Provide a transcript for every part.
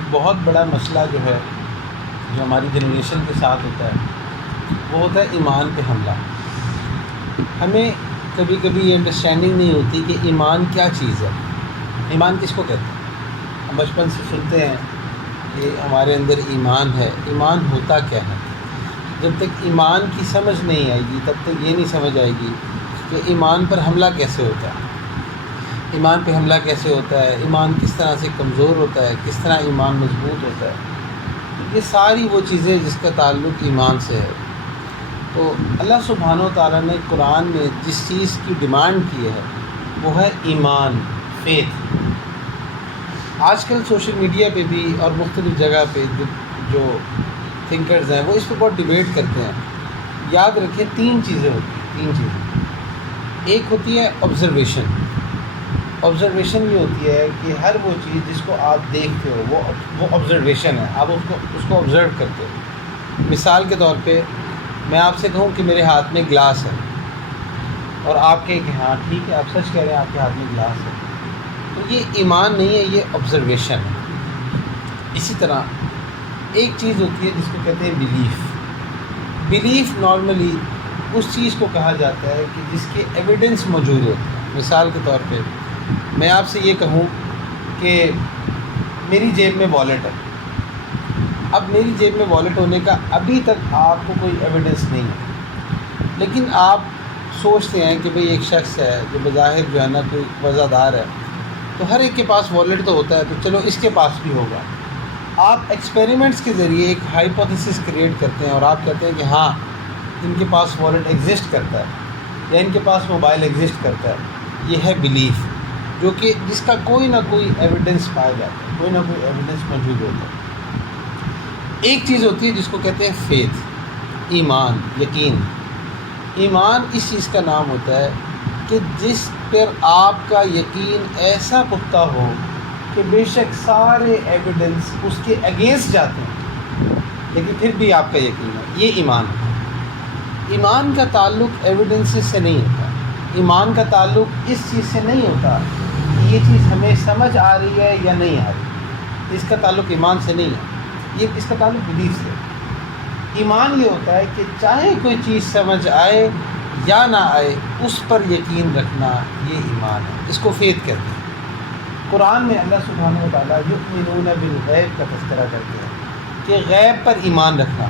ایک بہت بڑا مسئلہ جو ہے جو ہماری جنریشن کے ساتھ ہوتا ہے وہ ہوتا ہے ایمان پہ حملہ۔ ہمیں کبھی کبھی یہ انڈرسٹینڈنگ نہیں ہوتی کہ ایمان کیا چیز ہے، ایمان کس کو کہتے ہیں۔ ہم بچپن سے سنتے ہیں کہ ہمارے اندر ایمان ہے، ایمان ہوتا کیا ہے۔ جب تک ایمان کی سمجھ نہیں آئے گی تب تک یہ نہیں سمجھ آئے گی کہ ایمان پر حملہ کیسے ہوتا ہے، ایمان پہ حملہ کیسے ہوتا ہے، ایمان کس طرح سے کمزور ہوتا ہے، کس طرح ایمان مضبوط ہوتا ہے۔ یہ ساری وہ چیزیں جس کا تعلق ایمان سے ہے۔ تو اللہ سبحانہ و تعالیٰ نے قرآن میں جس چیز کی ڈیمانڈ کی ہے وہ ہے ایمان، فیتھ۔ آج کل سوشل میڈیا پہ بھی اور مختلف جگہ پہ جو تھنکرز ہیں وہ اس پہ بہت ڈیبیٹ کرتے ہیں۔ یاد رکھیں تین چیزیں ہوتی ہیں، تین چیزیں۔ ایک ہوتی ہے آبزرویشن۔ آبزرویشن یہ ہوتی ہے کہ ہر وہ چیز جس کو آپ دیکھتے ہو وہ آبزرویشن ہے، آپ اس کو آبزرو کرتے ہو۔ مثال کے طور پہ میں آپ سے کہوں کہ میرے ہاتھ میں گلاس ہے اور آپ کہیں کہ ہاں ٹھیک ہے، آپ سچ کہہ رہے ہیں آپ کے ہاتھ میں گلاس ہے، تو یہ ایمان نہیں ہے، یہ آبزرویشن ہے۔ اسی طرح ایک چیز ہوتی ہے جس کو کہتے ہیں بیلیف۔ بیلیف نارملی اس چیز کو کہا جاتا ہے کہ جس کے ایویڈنس موجود ہوتے ہیں۔ مثال کے طور پہ میں آپ سے یہ کہوں کہ میری جیب میں والیٹ ہے، اب میری جیب میں والیٹ ہونے کا ابھی تک آپ کو کوئی ایویڈنس نہیں ہے، لیکن آپ سوچتے ہیں کہ بھئی ایک شخص ہے جو بظاہر جو ہے نا کوئی وزادار ہے، تو ہر ایک کے پاس والیٹ تو ہوتا ہے، تو چلو اس کے پاس بھی ہوگا۔ آپ ایکسپیریمنٹس کے ذریعے ایک ہائپوتھیسس کریٹ کرتے ہیں اور آپ کہتے ہیں کہ ہاں ان کے پاس والیٹ ایگزسٹ کرتا ہے یا ان کے پاس موبائل ایگزسٹ کرتا ہے۔ یہ ہے بیلیف، جو کہ جس کا کوئی نہ کوئی ایویڈنس پایا جاتا ہے، کوئی نہ کوئی ایویڈنس موجود ہوتا ہے۔ ایک چیز ہوتی ہے جس کو کہتے ہیں فیتھ، ایمان، یقین۔ ایمان اس چیز کا نام ہوتا ہے کہ جس پر آپ کا یقین ایسا پختہ ہو کہ بے شک سارے ایویڈنس اس کے اگینسٹ جاتے ہیں لیکن پھر بھی آپ کا یقین ہے، یہ ایمان ہے۔ ایمان کا تعلق ایویڈنسز سے نہیں ہوتا، ایمان کا تعلق اس چیز سے نہیں ہوتا کہ یہ چیز ہمیں سمجھ آ رہی ہے یا نہیں آ رہی، اس کا تعلق ایمان سے نہیں ہے، اس کا تعلق بیلیف سے۔ ایمان یہ ہوتا ہے کہ چاہے کوئی چیز سمجھ آئے یا نہ آئے اس پر یقین رکھنا، یہ ایمان ہے، اس کو فیتھ کہتے ہیں۔ قرآن میں اللہ سبحانہ و تعالیٰ یؤمنون بالغیب کا تذکرہ کرتے ہیں کہ غیب پر ایمان رکھنا۔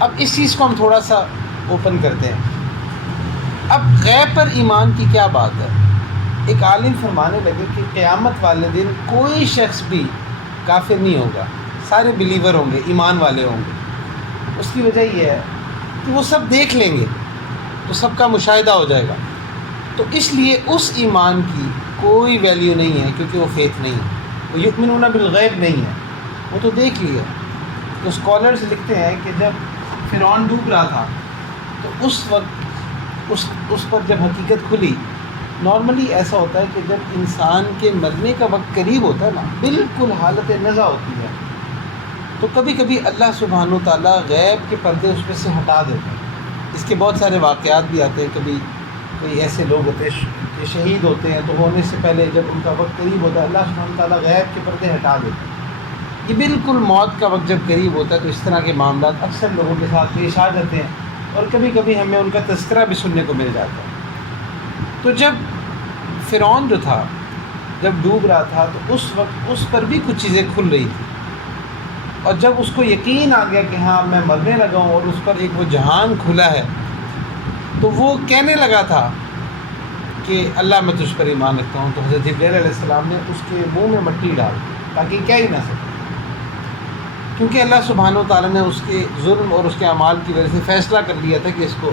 اب اس چیز کو ہم تھوڑا سا اوپن کرتے ہیں۔ اب غیب پر ایمان کی کیا بات ہے؟ ایک عالم فرمانے لگے کہ قیامت والے دن کوئی شخص بھی کافر نہیں ہوگا، سارے بلیور ہوں گے، ایمان والے ہوں گے۔ اس کی وجہ یہ ہے کہ وہ سب دیکھ لیں گے تو سب کا مشاہدہ ہو جائے گا، تو اس لیے اس ایمان کی کوئی ویلیو نہیں ہے کیونکہ وہ فیتھ نہیں ہے، وہ یؤمنون بالغیب نہیں ہے، وہ تو دیکھ لیا۔ تو اسکالرز لکھتے ہیں کہ جب فرعون ڈوب رہا تھا تو اس وقت اس پر جب حقیقت کھلی، نارملی ایسا ہوتا ہے کہ جب انسان کے مرنے کا وقت قریب ہوتا ہے نا، بالکل حالت نزع ہوتی ہے، تو کبھی کبھی اللہ سبحانہ و تعالیٰ غیب کے پردے اس میں سے ہٹا دیتے ہیں۔ اس کے بہت سارے واقعات بھی آتے ہیں، کبھی کوئی ایسے لوگ ہوتے ہیں کہ شہید ہوتے ہیں تو ہونے سے پہلے جب ان کا وقت قریب ہوتا ہے اللہ سبحانہ و تعالیٰ غیب کے پردے ہٹا دیتے ہیں۔ یہ بالکل موت کا وقت جب قریب ہوتا ہے تو اس طرح کے معاملات اکثر لوگوں کے ساتھ پیش آ جاتے ہیں اور کبھی کبھی ہمیں ان کا تذکرہ بھی سننے کو مل جاتا ہے۔ تو جب فرعون جو تھا جب ڈوب رہا تھا تو اس وقت اس پر بھی کچھ چیزیں کھل رہی تھیں، اور جب اس کو یقین آ گیا کہ ہاں میں مرنے لگا ہوں اور اس پر ایک وہ جہان کھلا ہے، تو وہ کہنے لگا تھا کہ اللہ میں تجھ پر ایمان رکھتا ہوں، تو حضرت جبرائیل علیہ السلام نے اس کے منہ میں مٹی ڈال دی تاکہ کہہ ہی نہ سکے، کیونکہ اللہ سبحانہ و تعالیٰ نے اس کے ظلم اور اس کے اعمال کی وجہ سے فیصلہ کر لیا تھا کہ اس کو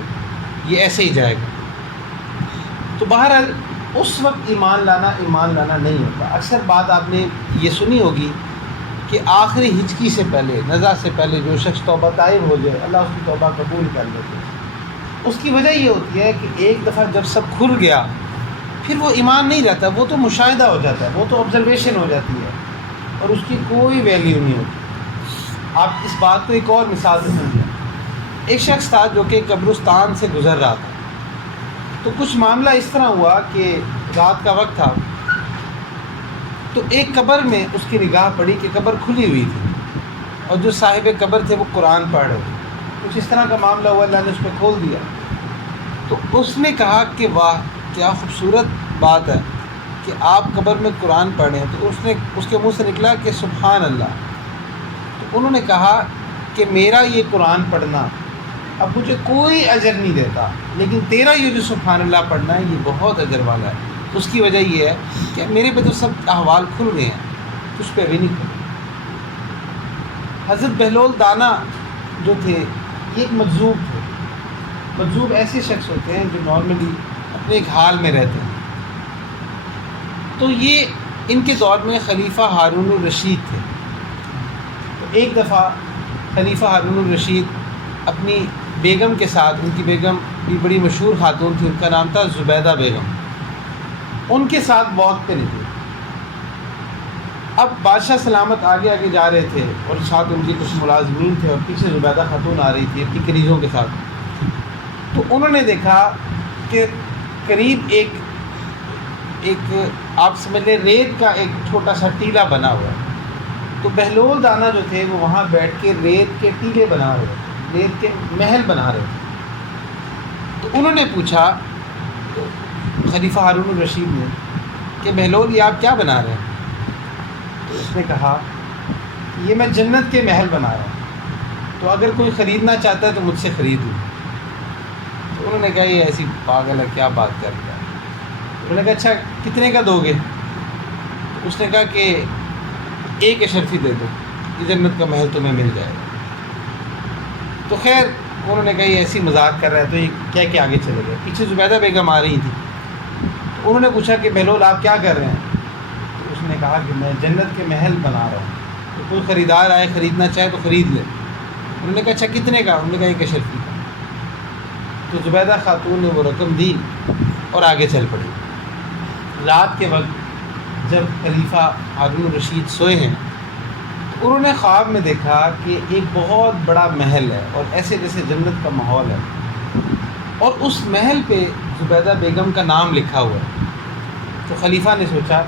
یہ ایسے ہی جائے گا۔ تو بہرحال اس وقت ایمان لانا نہیں ہوتا۔ اکثر بات آپ نے یہ سنی ہوگی کہ آخری ہچکی سے پہلے، نزع سے پہلے جو شخص توبہ طائب ہو جائے اللہ اس کی توبہ قبول کر لیتے ہیں۔ اس کی وجہ یہ ہوتی ہے کہ ایک دفعہ جب سب کھل گیا پھر وہ ایمان نہیں رہتا، وہ تو مشاہدہ ہو جاتا ہے، وہ تو آبزرویشن ہو جاتی ہے اور اس کی کوئی ویلیو نہیں ہوتی۔ آپ اس بات کو ایک اور مثال سے سمجھیں۔ ایک شخص تھا جو کہ قبرستان سے گزر رہا تھا، تو کچھ معاملہ اس طرح ہوا کہ رات کا وقت تھا، تو ایک قبر میں اس کی نگاہ پڑی کہ قبر کھلی ہوئی تھی اور جو صاحب قبر تھے وہ قرآن پڑھ رہے تھے. کچھ اس طرح کا معاملہ ہوا, اللہ نے اس پہ کھول دیا. تو اس نے کہا کہ واہ کیا خوبصورت بات ہے کہ آپ قبر میں قرآن پڑھ رہے ہیں. تو اس کے منہ سے نکلا کہ سبحان اللہ. تو انہوں نے کہا کہ میرا یہ قرآن پڑھنا اب مجھے کوئی اجر نہیں دیتا, لیکن تیرا یہ جو سبحان اللہ پڑھنا ہے یہ بہت اجر والا ہے. اس کی وجہ یہ ہے کہ میرے پہ تو سب احوال کھل گئے ہیں, تجھ پہ بھی نہیں کھلے. حضرت بہلول دانا جو تھے یہ ایک مجذوب تھے. مجذوب ایسے شخص ہوتے ہیں جو نارملی اپنے ایک حال میں رہتے ہیں. تو یہ ان کے دور میں خلیفہ ہارون الرشید تھے. تو ایک دفعہ خلیفہ ہارون الرشید اپنی بیگم کے ساتھ, ان کی بیگم بھی بڑی مشہور خاتون تھی, ان کا نام تھا زبیدہ بیگم, ان کے ساتھ واک پہ نکلے. اب بادشاہ سلامت آگے آگے جا رہے تھے اور ساتھ ان کے کچھ ملازمین تھے اور پیچھے زبیدہ خاتون آ رہی تھی اپنی کنیزوں کے ساتھ. تو انہوں نے دیکھا کہ قریب ایک آپ سمجھ لیں ریت کا ایک چھوٹا سا ٹیلا بنا ہوا ہے. تو بہلول دانا جو تھے وہ وہاں بیٹھ کے ریت کے ٹیلے بنا رہے تھے, ریت کے محل بنا رہے تھے. تو انہوں نے پوچھا خلیفہ ہارون الرشید نے کہ بہلول یہ آپ کیا بنا رہے ہیں؟ تو اس نے کہا یہ میں جنت کے محل بنا رہا ہوں, تو اگر کوئی خریدنا چاہتا ہے تو مجھ سے خرید لوں. تو انہوں نے کہا یہ ایسی پاگل ہے, کیا بات کر رہا ہے. انہوں نے کہا اچھا کتنے کا دو گے؟ اس نے کہا کہ 1 اشرفی دے دو, یہ جنت کا محل تمہیں مل جائے گا. تو خیر انہوں نے کہا یہ ایسی مذاق کر رہا ہے, تو یہ کہہ کے آگے چلے گئے. پیچھے زبیدہ بیگم آ رہی تھی. تو انہوں نے پوچھا کہ بہلول آپ کیا کر رہے ہیں؟ تو اس نے کہا کہ میں جنت کے محل بنا رہا ہوں, تو کوئی خریدار آئے خریدنا چاہے تو خرید لے. انہوں نے کہا اچھا کتنے کا؟ انہوں نے کہا 1 اشرفی کا. تو زبیدہ خاتون نے وہ رقم دی اور آگے چل پڑی. رات کے وقت جب خلیفہ ہارون الرشید سوئے ہیں تو انہوں نے خواب میں دیکھا کہ ایک بہت بڑا محل ہے اور ایسے جیسے جنت کا ماحول ہے, اور اس محل پہ زبیدہ بیگم کا نام لکھا ہوا ہے. تو خلیفہ نے سوچا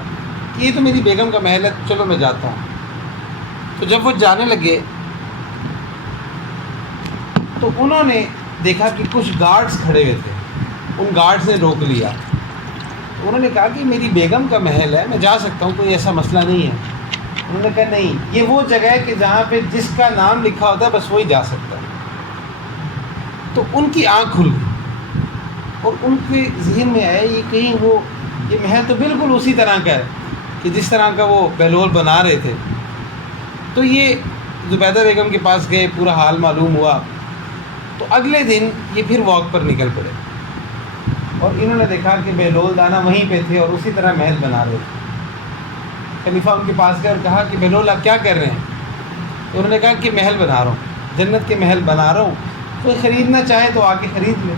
کہ یہ تو میری بیگم کا محل ہے, چلو میں جاتا ہوں. تو جب وہ جانے لگے تو انہوں نے دیکھا کہ کچھ گارڈز کھڑے ہوئے تھے. ان گارڈز نے روک لیا. انہوں نے کہا کہ میری بیگم کا محل ہے, میں جا سکتا ہوں, کوئی ایسا مسئلہ نہیں ہے. انہوں نے کہا نہیں, یہ وہ جگہ ہے کہ جہاں پہ جس کا نام لکھا ہوتا ہے بس وہی جا سکتا ہے. تو ان کی آنکھ کھل گئی اور ان کے ذہن میں آیا یہ محل تو بالکل اسی طرح کا ہے کہ جس طرح کا وہ بہلول بنا رہے تھے. تو یہ زبیدہ بیگم کے پاس گئے, پورا حال معلوم ہوا. تو اگلے دن یہ پھر واک پر نکل پڑے اور انہوں نے دیکھا کہ بہلول دانا وہیں پہ تھے اور اسی طرح محل بنا رہے تھے. خلیفہ ان کے پاس گئے اور کہا کہ بہلول آپ کیا کر رہے ہیں؟ تو انہوں نے کہا کہ محل بنا رہا ہوں, جنت کے محل بنا رہا ہوں, کوئی خریدنا چاہے تو آ کے خرید لے.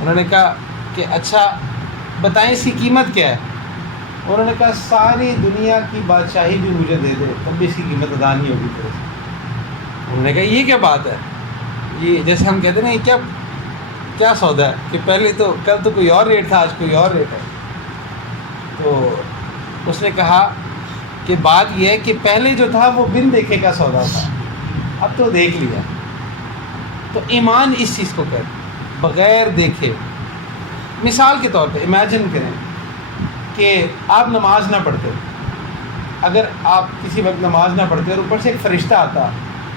انہوں نے کہا کہ اچھا بتائیں اس کی قیمت کیا ہے؟ انہوں نے کہا ساری دنیا کی بادشاہی بھی مجھے دے دے تب بھی اس کی قیمت ادا نہیں ہوگی تیرے سے. انہوں نے کہا یہ کیا بات ہے, یہ جیسے ہم کہتے ہیں نا یہ کیا سودا ہے کہ پہلے تو کل تو کوئی اور ریٹ تھا, آج کوئی اور ریٹ ہے. تو اس نے کہا کہ بات یہ ہے کہ پہلے جو تھا وہ بن دیکھے کا سودا تھا, اب تو دیکھ لیا. تو ایمان اس چیز کو کہتے بغیر دیکھے. مثال کے طور پہ امیجن کریں کہ آپ نماز نہ پڑھتے, اگر آپ کسی وقت نماز نہ پڑھتے اور اوپر سے ایک فرشتہ آتا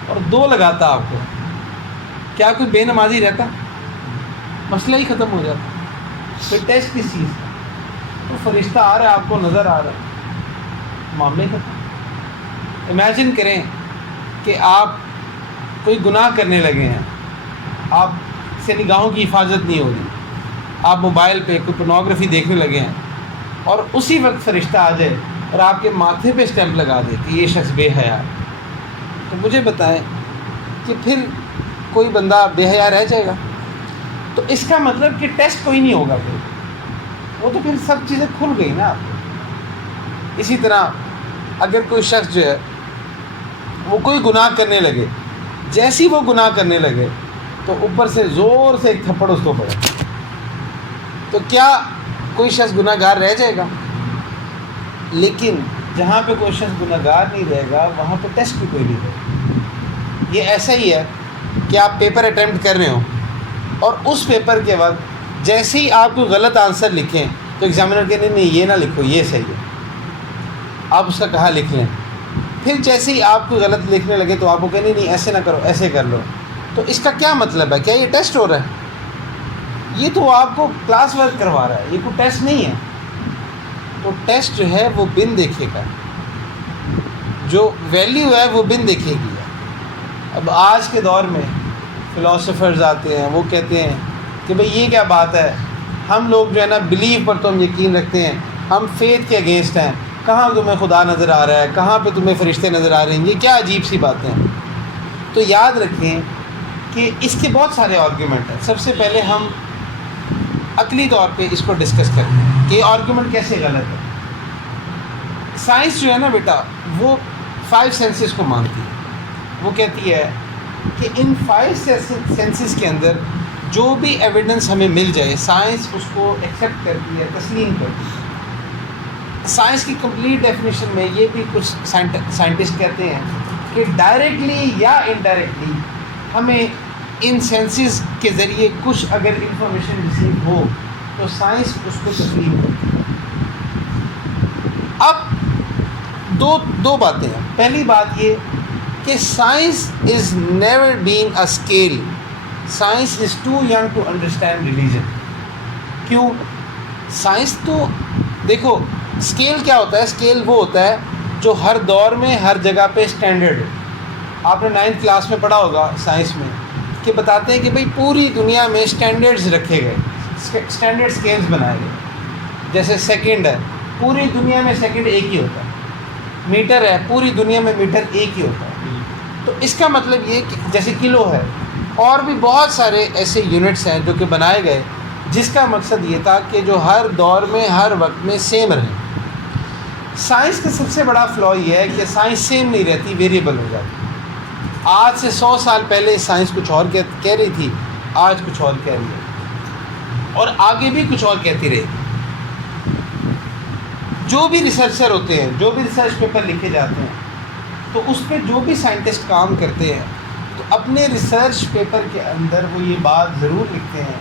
اور 2 لگاتا آپ کو, کیا کوئی بے نمازی رہتا؟ مسئلہ ہی ختم ہو جاتا. پھر ٹیسٹ کس چیز کا؟ تو فرشتہ آ رہا ہے, آپ کو نظر آ رہا ہے, معاملے ختم. امیجن کریں کہ آپ کوئی گناہ کرنے لگے ہیں, آپ سے نگاہوں کی حفاظت نہیں ہو رہی, آپ موبائل پہ کوئی پورنوگرافی دیکھنے لگے ہیں اور اسی وقت فرشتہ آ جائے اور آپ کے ماتھے پہ اسٹیمپ لگا دے کہ یہ شخص بے حیا. تو مجھے بتائیں کہ پھر کوئی بندہ بے حیا رہ جائے گا؟ تو اس کا مطلب کہ ٹیسٹ کوئی نہیں ہوگا, پھر وہ تو پھر سب چیزیں کھل گئی نا آپ کو. اسی طرح اگر کوئی شخص جو ہے وہ کوئی گناہ کرنے لگے, جیسی وہ گناہ کرنے لگے تو اوپر سے زور سے ایک تھپڑ اس کو پڑے, تو کیا کوئی شخص گناہ گار رہ جائے گا؟ لیکن جہاں پہ کوئی شخص گنہگار نہیں رہے گا وہاں پہ ٹیسٹ بھی کوئی نہیں رہے گا۔ یہ ایسا ہی ہے کہ آپ پیپر اٹیمپٹ کر رہے ہوں اور اس پیپر کے وقت جیسے ہی آپ کوئی غلط آنسر لکھیں تو ایگزامینر کہتے نہیں یہ نہ لکھو، یہ صحیح ہے، آپ اس کا کہا لکھ لیں۔ پھر جیسے ہی آپ کوئی غلط لکھنے لگے تو آپ کو کہیں نہیں ایسے نہ کرو، ایسے کر لو۔ تو اس کا کیا مطلب ہے؟ کیا یہ ٹیسٹ ہو رہا ہے؟ یہ تو آپ کو کلاس ورک کروا رہا ہے، یہ کوئی ٹیسٹ نہیں ہے۔ تو ٹیسٹ جو ہے وہ بن دیکھے گا، جو ویلیو ہے وہ بن دیکھے گی۔ اب آج کے دور میں فلاسفرز آتے ہیں، وہ کہتے ہیں کہ بھئی یہ کیا بات ہے، ہم لوگ جو ہے نا بلیو پر تو ہم یقین رکھتے ہیں، ہم فیتھ کے اگینسٹ ہیں، کہاں تمہیں خدا نظر آ رہا ہے، کہاں پہ تمہیں فرشتے نظر آ رہے ہیں، یہ کیا عجیب سی باتیں ہیں۔ تو یاد رکھیں کہ اس کے بہت سارے آرگیومنٹ ہیں۔ سب سے پہلے ہم عقلی طور پہ اس کو ڈسکس کرتے ہیں کہ یہ آرگیومنٹ کیسے غلط ہے۔ سائنس جو ہے نا بیٹا وہ 5 سینسز کو مانتی ہے۔ وہ کہتی ہے کہ ان 5 سینسز کے اندر جو بھی ایویڈنس ہمیں مل جائے سائنس اس کو ایکسیپٹ کرتی ہے، تسلیم کرتی ہے۔ سائنس کی کمپلیٹ ڈیفینیشن میں یہ بھی کچھ سائنٹسٹ کہتے ہیں کہ ڈائریکٹلی یا انڈائریکٹلی ہمیں ان سینسز کے ذریعے کچھ اگر انفارمیشن ریسیو ہو تو سائنس اس کو تسلیم کرتی ہے۔ اب دو باتیں ہیں۔ پہلی بات یہ کہ science is never been a scale, science is too young to understand religion. کیوں؟ سائنس تو دیکھو اسکیل کیا ہوتا ہے؟ اسکیل وہ ہوتا ہے جو ہر دور میں ہر جگہ پہ اسٹینڈرڈ ہے۔ آپ نے 9th کلاس میں پڑھا ہوگا سائنس میں کہ بتاتے ہیں کہ بھئی پوری دنیا میں اسٹینڈرڈز رکھے گئے، اسٹینڈرڈ اسکیلز بنائے گئے۔ جیسے سیکنڈ ہے، پوری دنیا میں سیکنڈ ایک ہی ہوتا ہے۔ میٹر ہے، پوری دنیا میں میٹر ایک ہی ہوتا ہے۔ تو اس کا مطلب یہ کہ جیسے کلو ہے اور بھی بہت سارے ایسے یونٹس ہیں جو کہ بنائے گئے جس کا مقصد یہ تھا کہ جو ہر دور میں ہر وقت میں سیم رہیں۔ سائنس کا سب سے بڑا فلا یہ ہے کہ سائنس سیم نہیں رہتی، ویریبل ہو جاتی۔ آج سے 100 سال پہلے سائنس کچھ اور کہہ رہی تھی، آج کچھ اور کہہ رہی ہے اور آگے بھی کچھ اور کہتی رہے گی۔ جو بھی ریسرچر ہوتے ہیں، جو بھی ریسرچ پیپر لکھے جاتے ہیں تو اس پہ جو بھی سائنٹسٹ کام کرتے ہیں تو اپنے ریسرچ پیپر کے اندر وہ یہ بات ضرور لکھتے ہیں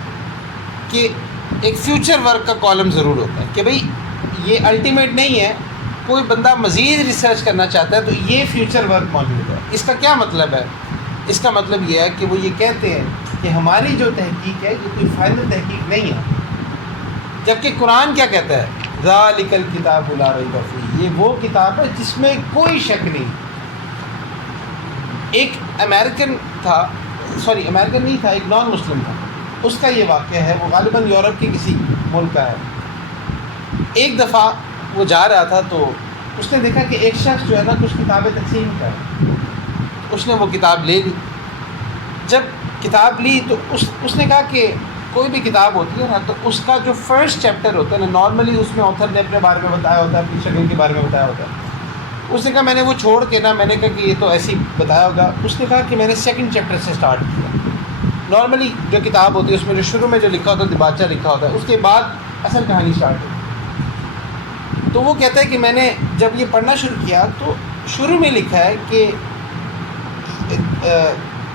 کہ ایک فیوچر ورک کا کالم ضرور ہوتا ہے کہ بھئی یہ الٹیمیٹ نہیں ہے، کوئی بندہ مزید ریسرچ کرنا چاہتا ہے تو یہ فیوچر ورک موجود ہے۔ اس کا کیا مطلب ہے؟ اس کا مطلب یہ ہے کہ وہ یہ کہتے ہیں کہ ہماری جو تحقیق ہے یہ کوئی فائنل تحقیق نہیں ہے۔ جبکہ قرآن کیا کہتا ہے؟ ذالک الکتاب لا ریب فیہ، یہ وہ کتاب ہے جس میں کوئی شک نہیں۔ ایک امریکن نہیں تھا، ایک نان مسلم تھا، اس کا یہ واقعہ ہے، وہ غالباً یورپ کے کسی ملک کا ہے۔ ایک دفعہ وہ جا رہا تھا تو اس نے دیکھا کہ ایک شخص جو ہے نا کچھ کتابیں تقسیم کر رہا ہے۔ اس نے وہ کتاب لے لی۔ جب کتاب لی تو اس نے کہا کہ کوئی بھی کتاب ہوتی ہے نا تو اس کا جو فرسٹ چیپٹر ہوتا ہے نا، نارملی اس میں آتھر نے اپنے بارے میں بتایا ہوتا ہے، اپنی شکل کے بارے میں بتایا ہوتا ہے۔ اس نے کہا میں نے وہ چھوڑ کے نا، میں نے کہا کہ یہ تو ایسے ہی بتایا ہوگا۔ اس نے کہا کہ میں نے سیکنڈ چیپٹر سے سٹارٹ کیا۔ نارملی جو کتاب ہوتی ہے اس میں جو شروع میں جو لکھا ہوتا ہے دیباچہ لکھا ہوتا ہے، اس کے بعد اصل کہانی سٹارٹ ہوتی۔ تو وہ کہتا ہے کہ میں نے جب یہ پڑھنا شروع کیا تو شروع میں لکھا ہے کہ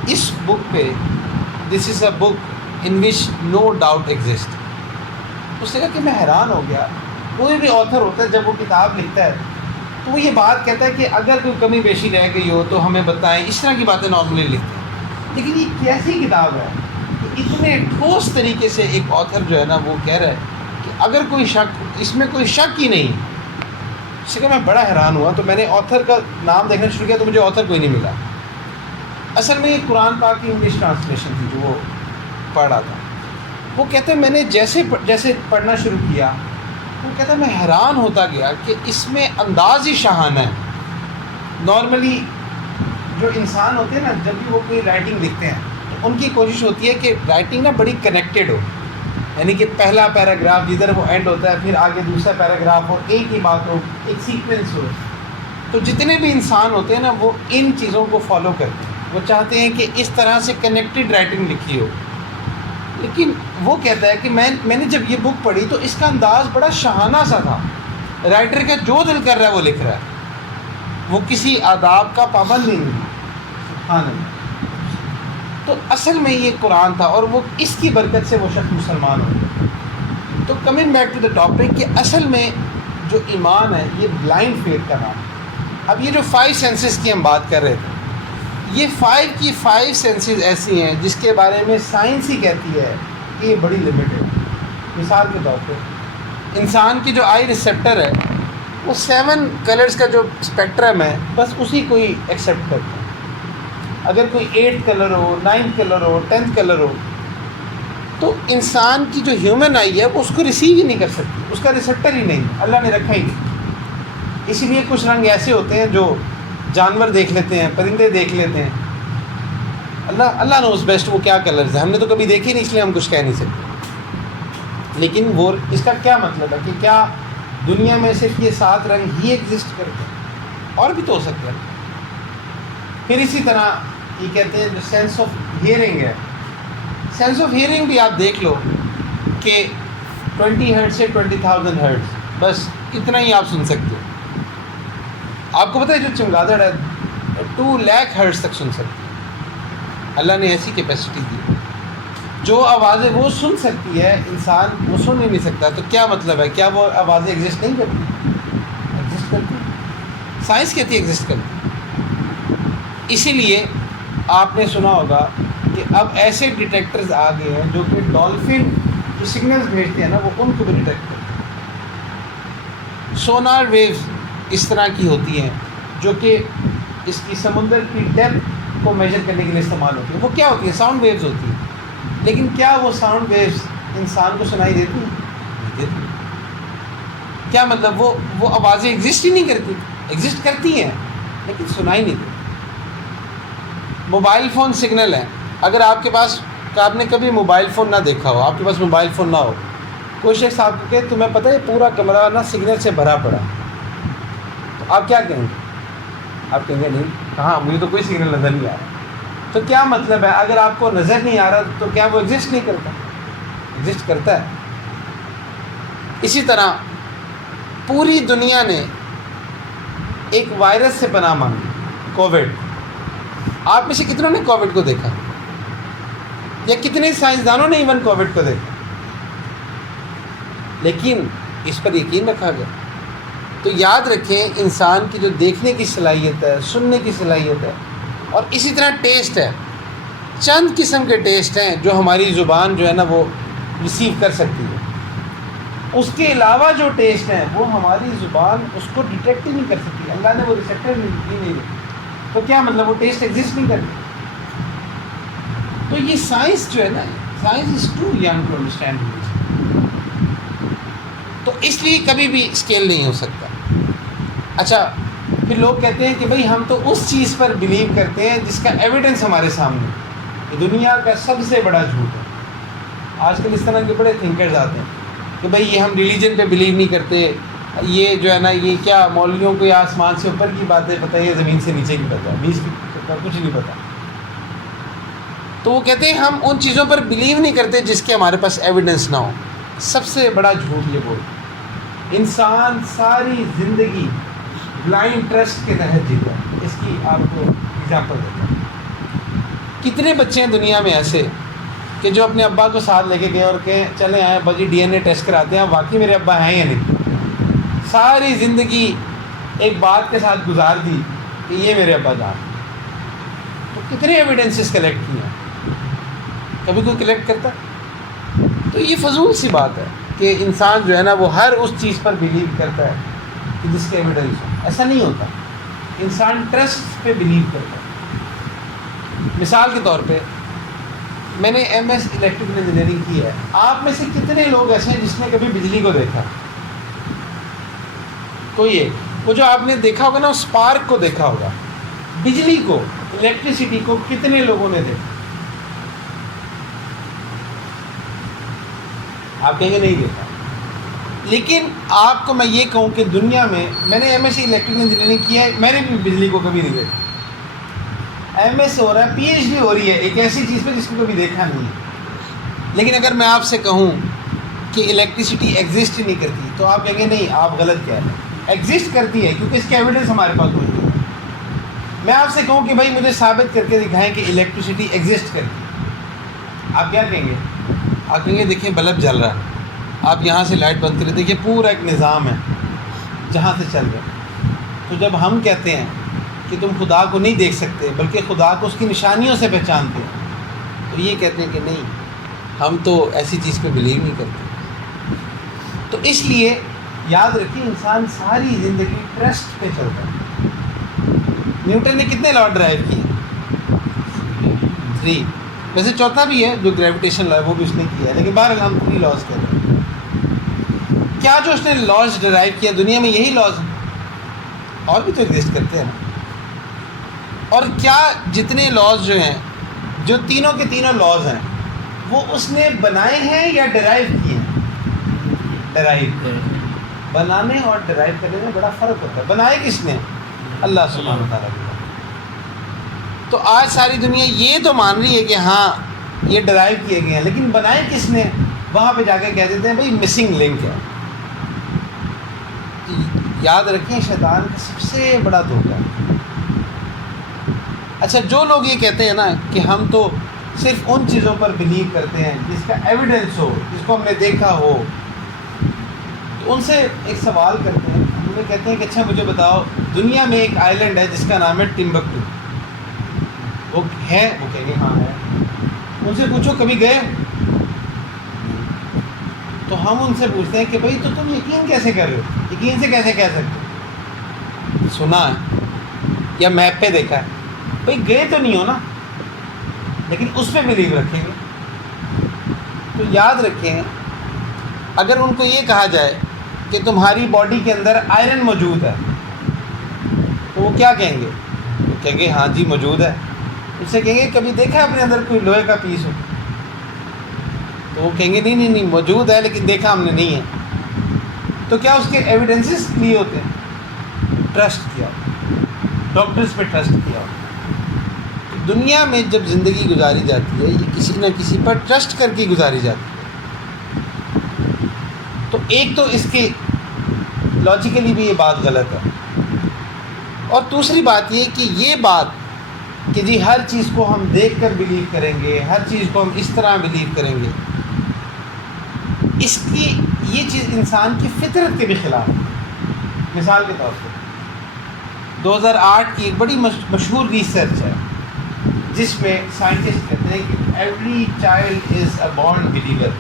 اس بک پہ دس از اے بک ان وچ نو ڈاؤٹ ایگزسٹ۔ اس نے کہا کہ میں حیران ہو گیا، کوئی بھی آتھر ہوتا ہے جب وہ کتاب لکھتا ہے تو وہ یہ بات کہتا ہے کہ اگر کوئی کمی بیشی رہ گئی ہو تو ہمیں بتائیں، اس طرح کی باتیں نارملی لکھتے ہیں۔ لیکن یہ کیسی کتاب ہے کہ اتنے ٹھوس طریقے سے ایک آتھر جو ہے نا وہ کہہ رہا ہے کہ اگر کوئی شک، اس میں کوئی شک ہی نہیں۔ اس سے کہ میں بڑا حیران ہوا تو میں نے آتھر کا نام دیکھنا شروع کیا تو مجھے آتھر کوئی نہیں ملا۔ اصل میں یہ قرآن پاک کی انگلش ٹرانسلیشن تھی جو وہ پڑھ رہا تھا۔ وہ کہتے ہیں میں نے جیسے پڑھنا شروع کیا، وہ کہتا ہے میں حیران ہوتا گیا کہ اس میں انداز ہی شاہانہ ہے۔ نارملی جو انسان ہوتے ہیں نا جب بھی وہ کوئی رائٹنگ لکھتے ہیں تو ان کی کوشش ہوتی ہے کہ رائٹنگ نا بڑی کنیکٹڈ ہو، یعنی کہ پہلا پیراگراف جدھر وہ اینڈ ہوتا ہے پھر آگے دوسرا پیراگراف ہو، ایک ہی بات ہو، ایک سیکوینس ہو۔ تو جتنے بھی انسان ہوتے ہیں نا وہ ان چیزوں کو فالو کرتے ہیں، وہ چاہتے ہیں کہ اس طرح سے کنیکٹڈ رائٹنگ لکھی ہو۔ لیکن وہ کہتا ہے کہ میں نے جب یہ بک پڑھی تو اس کا انداز بڑا شاہانہ سا تھا رائٹر کا جو دل کر رہا ہے وہ لکھ رہا ہے، وہ کسی آداب کا پابند نہیں ہے۔ سبحان اللہ۔ تو اصل میں یہ قرآن تھا، اور وہ اس کی برکت سے وہ شخص مسلمان ہو گیا۔ تو coming back to the topic کہ اصل میں جو ایمان ہے یہ بلائنڈ فیتھ کا نام ہے۔ اب یہ جو 5 سینسز کی ہم بات کر رہے تھے، یہ 5 کی 5 سینسز ایسی ہیں جس کے بارے میں سائنس ہی کہتی ہے کہ یہ بڑی لمیٹڈ ہے۔ مثال کے طور پہ انسان کی جو آئی ریسیپٹر ہے وہ 7 کلرز کا جو اسپیکٹرم ہے بس اسی کو ہی ایکسیپٹ کرتا ہے۔ اگر کوئی 8 کلر ہو، 9 کلر ہو، 10 کلر ہو، تو انسان کی جو ہیومن آئی ہے وہ اس کو ریسیو ہی نہیں کر سکتی، اس کا ریسیپٹر ہی نہیں، اللہ نے رکھا ہی نہیں۔ اسی لیے کچھ رنگ ایسے ہوتے ہیں جو جانور دیکھ لیتے ہیں، پرندے دیکھ لیتے ہیں، اللہ نوز بیسٹ وہ کیا کلرز ہیں، ہم نے تو کبھی دیکھے نہیں، اس لیے ہم کچھ کہہ نہیں سکتے۔ لیکن وہ اس کا کیا مطلب ہے کہ کیا دنیا میں صرف یہ 7 رنگ ہی ایگزسٹ کرتے ہیں؟ اور بھی تو ہو سکتے ہیں۔ پھر اسی طرح یہ کہتے ہیں جو سینس آف ہیئرنگ ہے، سینس آف ہیئرنگ بھی آپ دیکھ لو کہ 20 ہرٹز سے 20,000 ہرٹز، بس اتنا ہی آپ سن سکتے ہو۔ آپ کو پتہ ہے جو چمگادڑ ہے 2 لاکھ ہرٹز تک سن سکتی ہے، اللہ نے ایسی کیپیسٹی دی۔ جو آوازیں وہ سن سکتی ہے انسان وہ سن ہی نہیں سکتا، تو کیا مطلب ہے؟ کیا وہ آوازیں ایگزسٹ نہیں کرتی؟ ایگزسٹ کرتی، سائنس کہتی ہے ایگزسٹ کرتی۔ اسی لیے آپ نے سنا ہوگا کہ اب ایسے ڈیٹیکٹرز آ گئے ہیں جو کہ ڈولفن جو سگنلز بھیجتے ہیں نا وہ ان کو بھی ڈیٹیکٹ کرتے ہیں۔ سونار ویوز اس طرح کی ہوتی ہیں جو کہ اس کی سمندر کی ڈیپتھ کو میجر کرنے کے لیے استعمال ہوتی ہیں۔ وہ کیا ہوتی ہیں؟ ساؤنڈ ویوز ہوتی ہیں۔ لیکن کیا وہ ساؤنڈ ویوز انسان کو سنائی دیتی ہیں؟ نہیں دیتی۔ کیا مطلب وہ آوازیں ایگزسٹ ہی نہیں کرتی؟ ایگزسٹ کرتی ہیں لیکن سنائی نہیں دیتی۔ موبائل فون سگنل ہے، اگر آپ کے پاس، آپ نے کبھی موبائل فون نہ دیکھا ہو، آپ کے پاس موبائل فون نہ ہو، کوئی شخص آپ کو کہ تمہیں پتہ ہے پورا کمرہ نا سگنل سے بھرا پڑا، تو آپ کیا کہیں گے؟ آپ کہیں گے نہیں، کہاں، مجھے تو کوئی سگنل نظر نہیں آ رہا۔ تو کیا مطلب ہے؟ اگر آپ کو نظر نہیں آ رہا تو کیا وہ ایگزسٹ نہیں کرتا؟ ایگزسٹ کرتا ہے۔ اسی طرح پوری دنیا نے ایک وائرس سے پناہ مانگی، کووڈ۔ آپ میں سے کتنوں نے کووڈ کو دیکھا؟ یا کتنے سائنسدانوں نے ایون کووڈ کو دیکھا؟ لیکن اس پر یقین رکھا گیا۔ تو یاد رکھیں انسان کی جو دیکھنے کی صلاحیت ہے، سننے کی صلاحیت ہے، اور اسی طرح ٹیسٹ ہے، چند قسم کے ٹیسٹ ہیں جو ہماری زبان جو ہے نا وہ ریسیو کر سکتی ہے۔ اس کے علاوہ جو ٹیسٹ ہیں وہ ہماری زبان اس کو ڈیٹیکٹ ہی نہیں کر سکتی، اللہ نے وہ ریسیپٹر نہیں دی۔ تو کیا مطلب وہ ٹیسٹ ایگزسٹ نہیں کرتی؟ تو یہ سائنس جو ہے نا، science is too young to understand English, تو اس لیے کبھی بھی اسکیل نہیں ہو سکتا۔ اچھا، پھر لوگ کہتے ہیں کہ بھئی ہم تو اس چیز پر بلیو کرتے ہیں جس کا ایویڈنس ہمارے سامنے ہے۔ یہ دنیا کا سب سے بڑا جھوٹ ہے۔ آج کل اس طرح کے بڑے تھنکرز آتے ہیں کہ بھئی یہ ہم ریلیجن پہ بلیو نہیں کرتے، یہ جو ہے نا یہ کیا مولویوں کو یا آسمان سے اوپر کی باتیں پتہ ہے، زمین سے نیچے کی پتہ ہے، بیچ کی کچھ نہیں پتہ۔ تو وہ کہتے ہیں ہم ان چیزوں پر بلیو نہیں کرتے جس کے ہمارے پاس ایویڈنس نہ ہو۔ سب سے بڑا جھوٹ یہ بول، انسان ساری زندگی بلائنڈ ٹرسٹ کے تحت جیتا ہے۔ اس کی آپ کو ایگزامپل دیتا ہوں۔ کتنے بچے ہیں دنیا میں ایسے کہ جو اپنے ابا کو ساتھ لے کے گئے اور کہیں چلیں آئے ابا جی ڈی این اے ٹیسٹ کراتے ہیں، واقعی میرے ابا ہیں یا نہیں۔ ساری زندگی ایک بات کے ساتھ گزار دی کہ یہ میرے ابا جان۔ تو کتنے ایویڈنسز کلیکٹ کیے ہیں؟ کبھی کوئی کلیکٹ کرتا؟ تو یہ فضول سی بات ہے کہ انسان جو ہے نا وہ ہر اس چیز پر بلیو کرتا ہے کہ جس کے ایویڈنس ہو۔ ایسا نہیں ہوتا، انسان ٹرسٹ پہ بلیو کرتا ہے۔ مثال کے طور پہ میں نے ایم ایس الیکٹریکل انجینئرنگ کی ہے، آپ میں سے کتنے لوگ ایسے ہیں جس نے کبھی بجلی کو دیکھا؟ کوئی ایک، وہ جو آپ نے دیکھا ہوگا نا اسپارک کو دیکھا ہوگا، بجلی کو، الیکٹریسٹی کو کتنے لوگوں نے دیکھا؟ آپ کہیں گے نہیں دیکھا۔ لیکن آپ کو میں یہ کہوں کہ دنیا میں نے M S C electrical engineering کی ہے، میں نے بھی بجلی کو کبھی نہیں دیکھا۔ ایم ایس ہو رہا ہے، پی ایچ ڈی ہو رہی ہے ایک ایسی چیز پہ جس کو کبھی دیکھا نہیں ہے۔ لیکن اگر میں آپ سے کہوں کہ الیکٹریسٹی ایگزسٹ ہی نہیں کرتی، تو آپ کہیں گے نہیں آپ غلط کہہ رہے ہیں، ایگزسٹ کرتی ہے کیونکہ اس کے ایویڈنس ہمارے پاس موجود ہے۔ میں آپ سے کہوں کہ بھائی مجھے ثابت کر کے دکھائیں کہ الیکٹریسٹی ایگزسٹ کرتی ہے، آپ کیا کہیں گے؟ آپ کہیں گے دیکھیں بلب جل رہا ہے، آپ یہاں سے لائٹ بند کریں، دیکھیے پورا ایک نظام ہے جہاں سے چل رہا ہے۔ تو جب ہم کہتے ہیں کہ تم خدا کو نہیں دیکھ سکتے بلکہ خدا کو اس کی نشانیوں سے پہچانتے ہیں، تو یہ کہتے ہیں کہ نہیں ہم تو ایسی چیز پہ بلیو نہیں کرتے۔ تو اس لیے یاد رکھیے انسان ساری زندگی ٹرسٹ پہ چلتا ہے۔ نیوٹن نے کتنے لا ڈرائیو کیے؟ 3۔ ویسے چوتھا بھی ہے جو گریویٹیشن لا ہے وہ بھی اس نے کیا ہے، لیکن بہرحال ہم 3 لاز کہتے ہیں۔ کیا جو اس نے لاز ڈرائیو کیا دنیا میں یہی لاز ہیں؟ اور بھی تو ایگزسٹ کرتے ہیں نا۔ اور کیا جتنے لاز جو ہیں جو تینوں کے تینوں لاز ہیں وہ اس نے بنائے ہیں یا ڈرائیو کیے ہیں؟ ڈرائیو۔ بنانے اور ڈرائیو کرنے میں بڑا فرق ہوتا ہے۔ بنائے کس نے؟ اللہ سبحانہ و تعالیٰ نے۔ تو آج ساری دنیا یہ تو مان رہی ہے کہ ہاں یہ ڈرائیو کیے گئے ہیں، لیکن بنائے کس نے؟ وہاں پہ جا کے کہہ دیتے ہیں بھائی مسنگ لنک ہے۔ یاد رکھیں شیطان کا سب سے بڑا دھوکہ ہے۔ اچھا جو لوگ یہ کہتے ہیں نا کہ ہم تو صرف ان چیزوں پر بلیو کرتے ہیں جس کا ایویڈنس ہو، جس کو ہم نے دیکھا ہو، تو ان سے ایک سوال کرتے ہیں، ہمیں کہتے ہیں کہ اچھا مجھے بتاؤ دنیا میں ایک آئی لینڈ ہے جس کا نام ہے ٹمبکٹو، وہ ہے؟ وہ کہیں گے ہاں ہے۔ ان سے پوچھو کبھی گئے؟ تو ہم ان سے پوچھتے ہیں کہ بھائی تو تم یقین کیسے کر رہے ہو؟ یقین سے کیسے کہہ سکتے ہو؟ سنا ہے یا میپ پہ دیکھا ہے؟ بھائی گئے تو نہیں ہو نا، لیکن اس پہ بلیو رکھیں گے۔ تو یاد رکھیں اگر ان کو یہ کہا جائے کہ تمہاری باڈی کے اندر آئرن موجود ہے تو وہ کیا کہیں گے؟ وہ کہیں گے ہاں جی موجود ہے۔ اس سے کہیں گے کبھی دیکھا ہے اپنے اندر کوئی لوہے کا پیس ہو؟ تو وہ کہیں گے نہیں موجود ہے لیکن دیکھا ہم نے نہیں ہے۔ تو کیا اس کے ایویڈنسز لیے ہوتے ہیں؟ ٹرسٹ کیا ہوتا، ڈاکٹرز پہ ٹرسٹ کیا ہوتا۔ دنیا میں جب زندگی گزاری جاتی ہے یہ کسی نہ کسی پر ٹرسٹ کر کے گزاری جاتی ہے۔ تو ایک تو اس کے لاجیکلی بھی یہ بات غلط ہے، اور دوسری بات یہ کہ یہ بات کہ جی ہر چیز کو ہم دیکھ کر بلیو کریں گے، ہر چیز کو ہم اس طرح بلیو کریں گے، اس کی یہ چیز انسان کی فطرت کے بھی خلاف ہے۔ مثال کے طور پر 2008 کی ایک بڑی مشہور ریسرچ ہے جس میں سائنٹسٹ کہتے ہیں کہ every child is a born believer,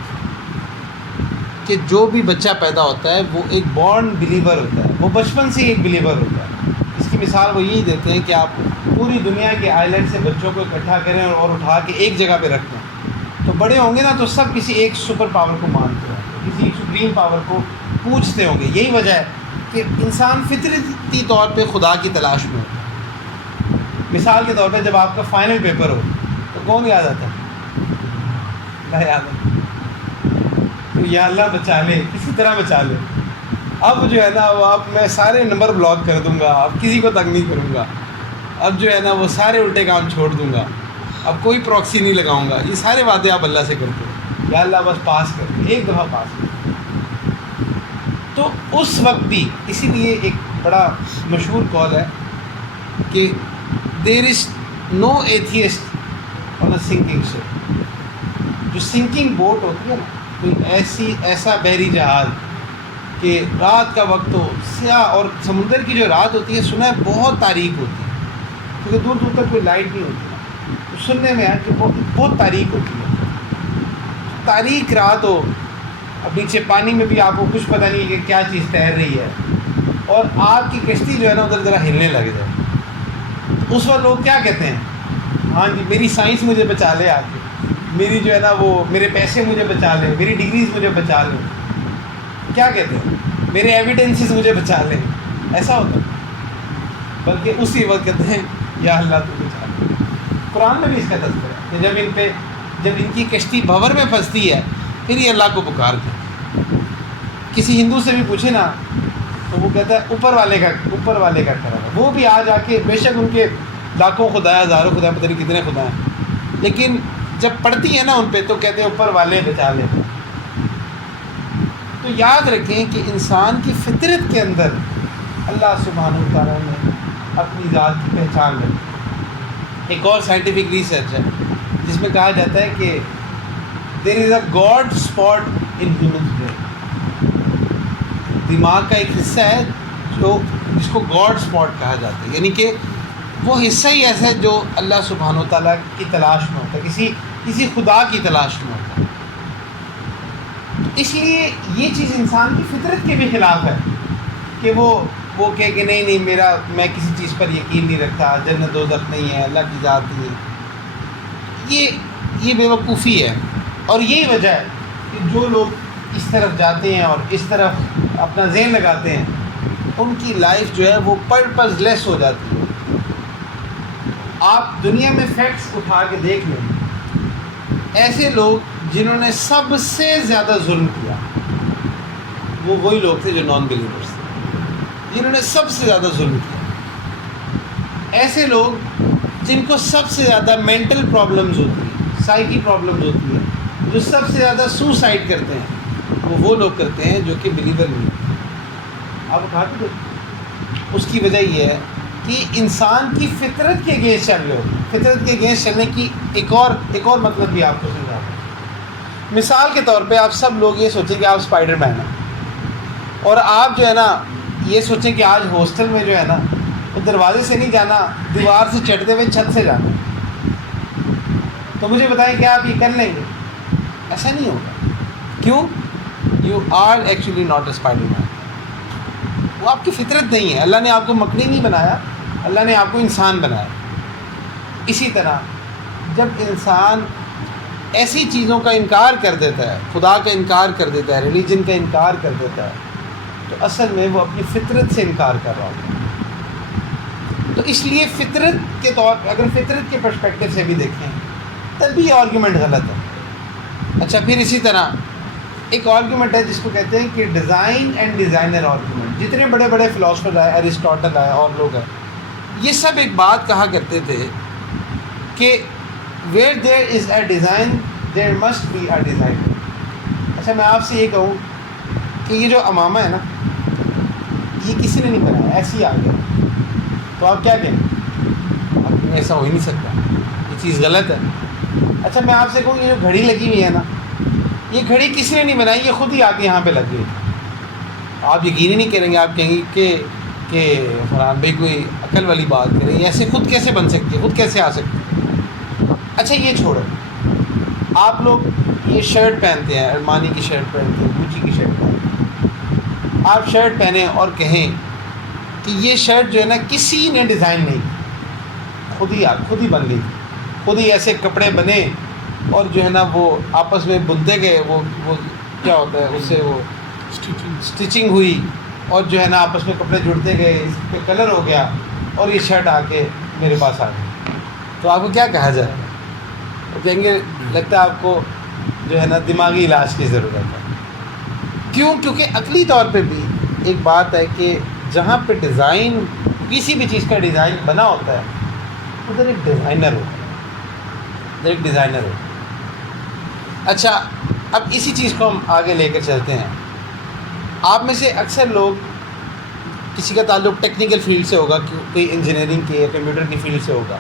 کہ جو بھی بچہ پیدا ہوتا ہے وہ ایک بورن بلیور ہوتا ہے، وہ بچپن سے ایک بلیور ہوتا ہے۔ اس کی مثال وہ یہی دیتے ہیں کہ آپ پوری دنیا کے آئی لینڈ سے بچوں کو اکٹھا کریں اور اٹھا کے ایک جگہ پہ رکھتے ہیں، تو بڑے ہوں گے نا تو سب کسی ایک سپر پاور کو مانتے ہیں، کسی سپریم پاور کو پوجتے ہوں گے۔ یہی وجہ ہے کہ انسان فطرتی طور پہ خدا کی تلاش میں ہوتا ہے۔ مثال کے طور پہ جب آپ کا فائنل پیپر ہو تو کون یاد آتا ہے؟ اللہ یاد ہے، تو یا اللہ بچا لے، کسی طرح بچا لے۔ اب جو ہے نا وہ اب میں سارے نمبر بلاک کر دوں گا، اب کسی کو تنگ نہیں کروں گا، اب جو ہے نا وہ سارے الٹے کام چھوڑ دوں گا، اب کوئی پراکسی نہیں لگاؤں گا۔ یہ سارے وعدے آپ اللہ سے کرتے ہیں، یا اللہ بس پاس کر، ایک دفعہ پاس کر۔ تو اس وقت بھی اسی لیے ایک بڑا مشہور قول ہے کہ there is know atheist on a sinking شپ۔ جو سنکنگ بوٹ ہوتی ہے نا، کوئی ایسا بحری جہاز کہ رات کا وقت ہو، سیاہ، اور سمندر کی جو رات ہوتی ہے سنا ہے بہت تاریک ہوتی ہے، کیونکہ دور دور تک کوئی لائٹ نہیں ہوتی، تو سننے میں ہے کہ بہت تاریک ہوتی ہے، تاریک رات ہو، اب نیچے پانی میں بھی آپ کو کچھ پتہ نہیں ہے کہ کیا چیز تیر رہی ہے، اور آپ کی کشتی جو ہے نا ادھر ذرا ہلنے لگ جائے، اس وقت لوگ کیا کہتے ہیں؟ ہاں جی میری سائنس مجھے بچا لے، آ کے میری جو ہے نا وہ میرے پیسے مجھے بچا لیں، میری ڈگریز مجھے بچا لیں۔ کیا کہتے ہیں؟ میرے ایویڈنسز مجھے بچا لیں۔ ایسا ہوتا ہے، بلکہ اسی وقت کہتے ہیں یا اللہ تو بچا لے۔ قرآن میں بھی اس کا تذکرہ ہے کہ جب ان کی کشتی بھنور میں پھنستی ہے پھر یہ اللہ کو پکارتے ہیں۔ کسی ہندو سے بھی پوچھے نا تو وہ کہتا ہے اوپر والے کا کرا ہے۔ وہ بھی آ کے بے شک ان کے لاکھوں خدا ہے، ہزاروں خدا، پتہ نہیں کتنے خدا ہیں، لیکن جب پڑھتی ہے نا ان پہ تو کہتے ہیں اوپر والے بچا لے۔ تو یاد رکھیں کہ انسان کی فطرت کے اندر اللہ سبحانہ و تعالیٰ نے اپنی ذات کی پہچان رکھی۔ ایک اور سائنٹیفک ریسرچ ہے جس میں کہا جاتا ہے کہ there is a God spot in human brain, دماغ کا ایک حصہ ہے جس کو گاڈ اسپاٹ کہا جاتا ہے، یعنی کہ وہ حصہ ہی ایسا ہے جو اللہ سبحانہ و تعالیٰ کی تلاش میں ہوتا ہے، کسی خدا کی تلاش میں ہوتا ہے۔ اس لیے یہ چیز انسان کی فطرت کے بھی خلاف ہے کہ وہ کہے کہ نہیں میں کسی چیز پر یقین نہیں رکھتا، جنت دوزخ نہیں ہے، اللہ کی ذات نہیں ہے۔ یہ بیوقوفی ہے، اور یہی وجہ ہے کہ جو لوگ اس طرف جاتے ہیں اور اس طرف اپنا ذہن لگاتے ہیں ان کی لائف جو ہے وہ پرپز لیس ہو جاتی ہے۔ آپ دنیا میں فیکٹس اٹھا کے دیکھ لیں، ایسے لوگ جنہوں نے سب سے زیادہ ظلم کیا وہ وہی لوگ تھے جو نان بلیورس تھے، جنہوں نے سب سے زیادہ ظلم کیا۔ ایسے لوگ جن کو سب سے زیادہ مینٹل پرابلمز ہوتی ہیں، سائیکی پرابلمز ہوتی ہیں، جو سب سے زیادہ سوسائڈ کرتے ہیں، وہ لوگ کرتے ہیں جو کہ بلیور نہیں ہیں۔ آپ اٹھا کے دیکھیں، اس کی وجہ یہ ہے کہ انسان کی فطرت کے اگینسٹ چل رہے ہو۔ فطرت کے اگینسٹ چلنے کی ایک اور مطلب بھی آپ کو سمجھاتا ہوں۔ مثال کے طور پہ آپ سب لوگ یہ سوچیں کہ آپ اسپائڈر مین ہیں، اور آپ جو ہے نا یہ سوچیں کہ آج ہاسٹل میں جو ہے نا وہ دروازے سے نہیں جانا، دیوار سے چڑھتے ہوئے چھت سے جانا، تو مجھے بتائیں کہ آپ یہ کر لیں گے؟ ایسا نہیں ہوگا۔ کیوں؟ You are actually not a Spider Man. وہ آپ کی فطرت نہیں ہے۔ اللہ نے آپ کو مکڑی نہیں بنایا، اللہ نے آپ کو انسان بنایا۔ اسی طرح جب انسان ایسی چیزوں کا انکار کر دیتا ہے، خدا کا انکار کر دیتا ہے، ریلیجن کا انکار کر دیتا ہے، تو اصل میں وہ اپنی فطرت سے انکار کر رہا ہوتا ہے۔ تو اس لیے فطرت کے طور پہ اگر فطرت کے پرسپیکٹو سے بھی دیکھیں تب بھی یہ آرگیومنٹ غلط ہے۔ اچھا، پھر اسی طرح ایک آرگیومنٹ ہے جس کو کہتے ہیں کہ ڈیزائن اینڈ ڈیزائنر آرگیومنٹ۔ جتنے بڑے بڑے فلاسفر آئے، ایرسٹوٹل آئے اور لوگ ہیں، یہ سب ایک بات کہا کرتے تھے کہ where there is a design there must be a designer. اچھا، میں آپ سے یہ کہوں کہ یہ جو امامہ ہے نا یہ کسی نے نہیں بنایا، ایسے ہی آ گیا، تو آپ کیا کہیں گے؟ ایسا ہو ہی نہیں سکتا، یہ چیز غلط ہے۔ اچھا، میں آپ سے کہوں یہ جو گھڑی لگی ہوئی ہے نا یہ گھڑی کسی نے نہیں بنائی، یہ خود ہی آ کے یہاں پہ لگ گئی۔ آپ یقین ہی نہیں کریں گے، آپ کہیں گے کہ فرحان بھائی کوئی عقل والی بات کریں، یہ ایسے خود کیسے بن سکتی ہے، خود کیسے آ سکتی ہے؟ اچھا، یہ چھوڑو، آپ لوگ یہ شرٹ پہنتے ہیں، ارمانی کی شرٹ پہنتے ہیں، گوچی کی شرٹ پہنتے ہیں، آپ شرٹ پہنیں اور کہیں کہ یہ شرٹ جو ہے نا کسی نے ڈیزائن نہیں کی، خود ہی بن گئی، خود ہی ایسے کپڑے بنے اور جو ہے نا وہ آپس میں بنتے گئے، وہ کیا ہوتا ہے اس سے وہ اسٹچنگ ہوئی اور جو ہے نا آپس میں کپڑے جڑتے گئے، اس پہ کلر ہو گیا اور یہ شرٹ آ کے میرے پاس آ گئی۔ تو آپ کو کیا کہا جائے؟ وہ کہیں گے لگتا ہے آپ کو جو ہے نا دماغی علاج کی ضرورت ہے۔ کیوں؟ کیونکہ عقلی طور پہ بھی ایک بات ہے کہ جہاں پہ ڈیزائن کسی بھی چیز کا ڈیزائن بنا ہوتا ہے ادھر ایک ڈیزائنر ہوتا ہے، اچھا، اب اسی چیز کو ہم آگے لے کر چلتے ہیں۔ آپ میں سے اکثر لوگ کسی کا تعلق ٹیکنیکل فیلڈ سے ہوگا، کوئی انجینئرنگ کے یا کمپیوٹر کی فیلڈ سے ہوگا،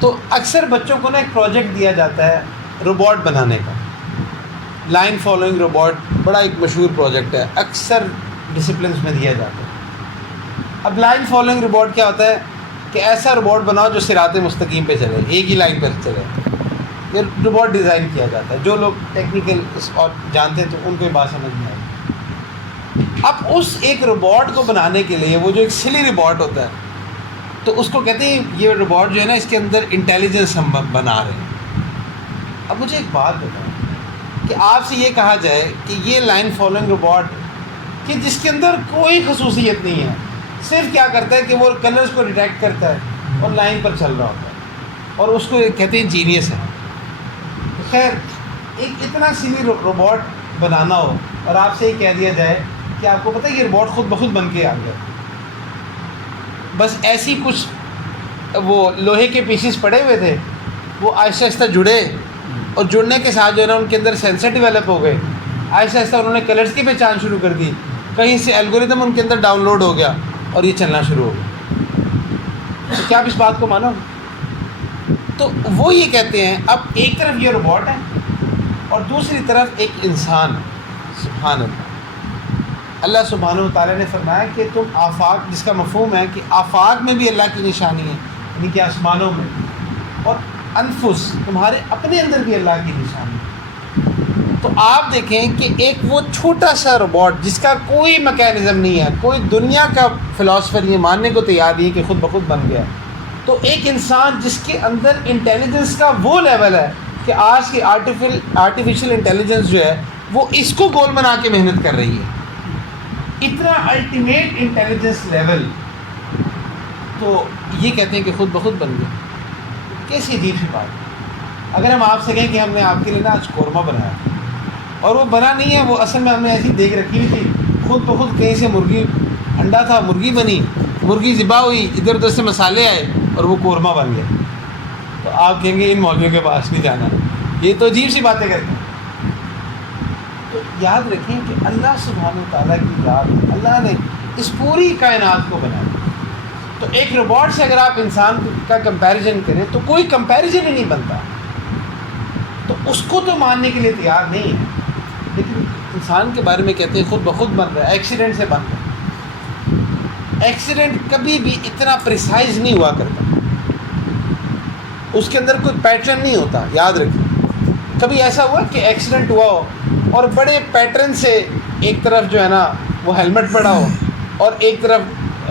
تو اکثر بچوں کو نا ایک پروجیکٹ دیا جاتا ہے روبوٹ بنانے کا۔ لائن فالوئنگ روبوٹ بڑا ایک مشہور پروجیکٹ ہے، اکثر ڈسپلنس میں دیا جاتا ہے۔ اب لائن فالوئنگ روبوٹ کیا ہوتا ہے کہ ایسا روبوٹ بناؤ جو صراط مستقیم پہ چلے، ایک ہی لائن پر چلے، یہ روبوٹ ڈیزائن کیا جاتا ہے۔ جو لوگ ٹیکنیکل اور جانتے ہیں تو ان کو یہ بات سمجھ میں آئی۔ اب اس ایک روبوٹ کو بنانے کے لیے وہ جو ایک سلی روبوٹ ہوتا ہے تو اس کو کہتے ہیں یہ روبوٹ جو ہے نا اس کے اندر انٹیلیجنس ہم بنا رہے ہیں۔ اب مجھے ایک بات بتائیں کہ آپ سے یہ کہا جائے کہ یہ لائن فالوئنگ روبوٹ کہ جس کے اندر کوئی خصوصیت نہیں ہے، صرف کیا کرتا ہے کہ وہ کلرز کو ڈیٹیکٹ کرتا ہے اور لائن پر چل رہا ہوتا ہے، اور اس کو کہتے ہیں جینیس ہے۔ خیر، ایک اتنا سلی روبوٹ بنانا ہو اور آپ سے یہ کہہ دیا جائے کہ آپ کو پتہ ہے یہ روبوٹ خود بخود بن کے آ گیا، بس ایسی کچھ وہ لوہے کے پیسز پڑے ہوئے تھے، وہ آہستہ آہستہ جڑے اور جڑنے کے ساتھ جو ہے نا ان کے اندر سینسر ڈیولپ ہو گئے آہستہ آہستہ انہوں نے کلرز کی پہچان شروع کر دی، کہیں سے الگوریتم ان کے اندر ڈاؤن لوڈ ہو گیا اور یہ چلنا شروع ہو گیا۔ تو کیا آپ اس بات کو مانو؟ تو وہ یہ کہتے ہیں اب ایک طرف یہ روبوٹ ہے اور دوسری طرف ایک انسان۔ سبحان اللہ، اللہ سبحانہ و تعالیٰ نے فرمایا کہ تم آفاق، جس کا مفہوم ہے کہ آفاق میں بھی اللہ کی نشانی ہے، یعنی کہ آسمانوں میں، اور انفس، تمہارے اپنے اندر بھی اللہ کی نشانی ہے۔ تو آپ دیکھیں کہ ایک وہ چھوٹا سا روبوٹ جس کا کوئی میکینزم نہیں ہے، کوئی دنیا کا فلاسفر یہ ماننے کو تیار نہیں ہے کہ خود بخود بن گیا، تو ایک انسان جس کے اندر انٹیلیجنس کا وہ لیول ہے کہ آج کی آرٹیفیشل انٹیلیجنس جو ہے وہ اس کو گول بنا کے محنت کر رہی ہے، اتنا الٹیمیٹ انٹیلیجنس لیول، تو یہ کہتے ہیں کہ خود بخود بن گیا۔ کیسی عجیب سی بات۔ اگر ہم آپ سے کہیں کہ ہم نے آپ کے لیے نا آج قورمہ بنایا اور وہ بنا نہیں ہے، وہ اصل میں ہم نے ایسی دیکھ رکھی ہوئی تھی، خود بخود کہیں سے مرغی انڈا تھا، مرغی بنی، مرغی ذبح ہوئی، ادھر ادھر سے مسالے آئے اور وہ قورمہ بن گیا، تو آپ کہیں گے ان مولویوں کے پاس نہیں جانا، یہ تو عجیب سی باتیں کرتے ہیں۔ تو یاد رکھیں کہ اللہ سبحانہ تعالیٰ کی ذات، اللہ نے اس پوری کائنات کو بنایا، تو ایک روبوٹ سے اگر آپ انسان کا کمپیریزن کریں تو کوئی کمپیریزن ہی نہیں بنتا، تو اس کو تو ماننے کے لیے تیار نہیں ہے، لیکن انسان کے بارے میں کہتے ہیں خود بخود بن رہا ہے، ایکسیڈنٹ سے بن رہا ہے۔ ایکسیڈنٹ کبھی بھی اتنا پریسائز نہیں ہوا کرتا، اس کے اندر کوئی پیٹرن نہیں ہوتا، یاد رکھیں۔ کبھی ایسا ہوا کہ ایکسیڈنٹ ہوا ہو اور بڑے پیٹرن سے ایک طرف جو ہے نا وہ ہیلمٹ پڑا ہو اور ایک طرف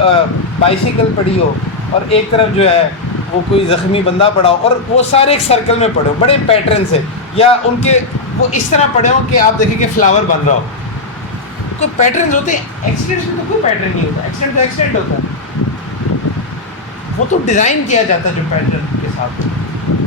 بائیسیکل پڑی ہو اور ایک طرف جو ہے وہ کوئی زخمی بندہ پڑا ہو اور وہ سارے ایک سرکل میں پڑے ہو بڑے پیٹرن سے، یا ان کے وہ اس طرح پڑے ہوں کہ آپ دیکھیں کہ فلاور بن رہا ہو، کوئی پیٹرنز ہوتے ہیں۔ ایکسیڈنٹ میں تو کوئی پیٹرن نہیں ہوتا، ایکسیڈنٹ تو ایکسیڈنٹ ہوتا ہے، وہ تو ڈیزائن کیا جاتا ہے جو پیٹرن کے ساتھ ہوتا ہے۔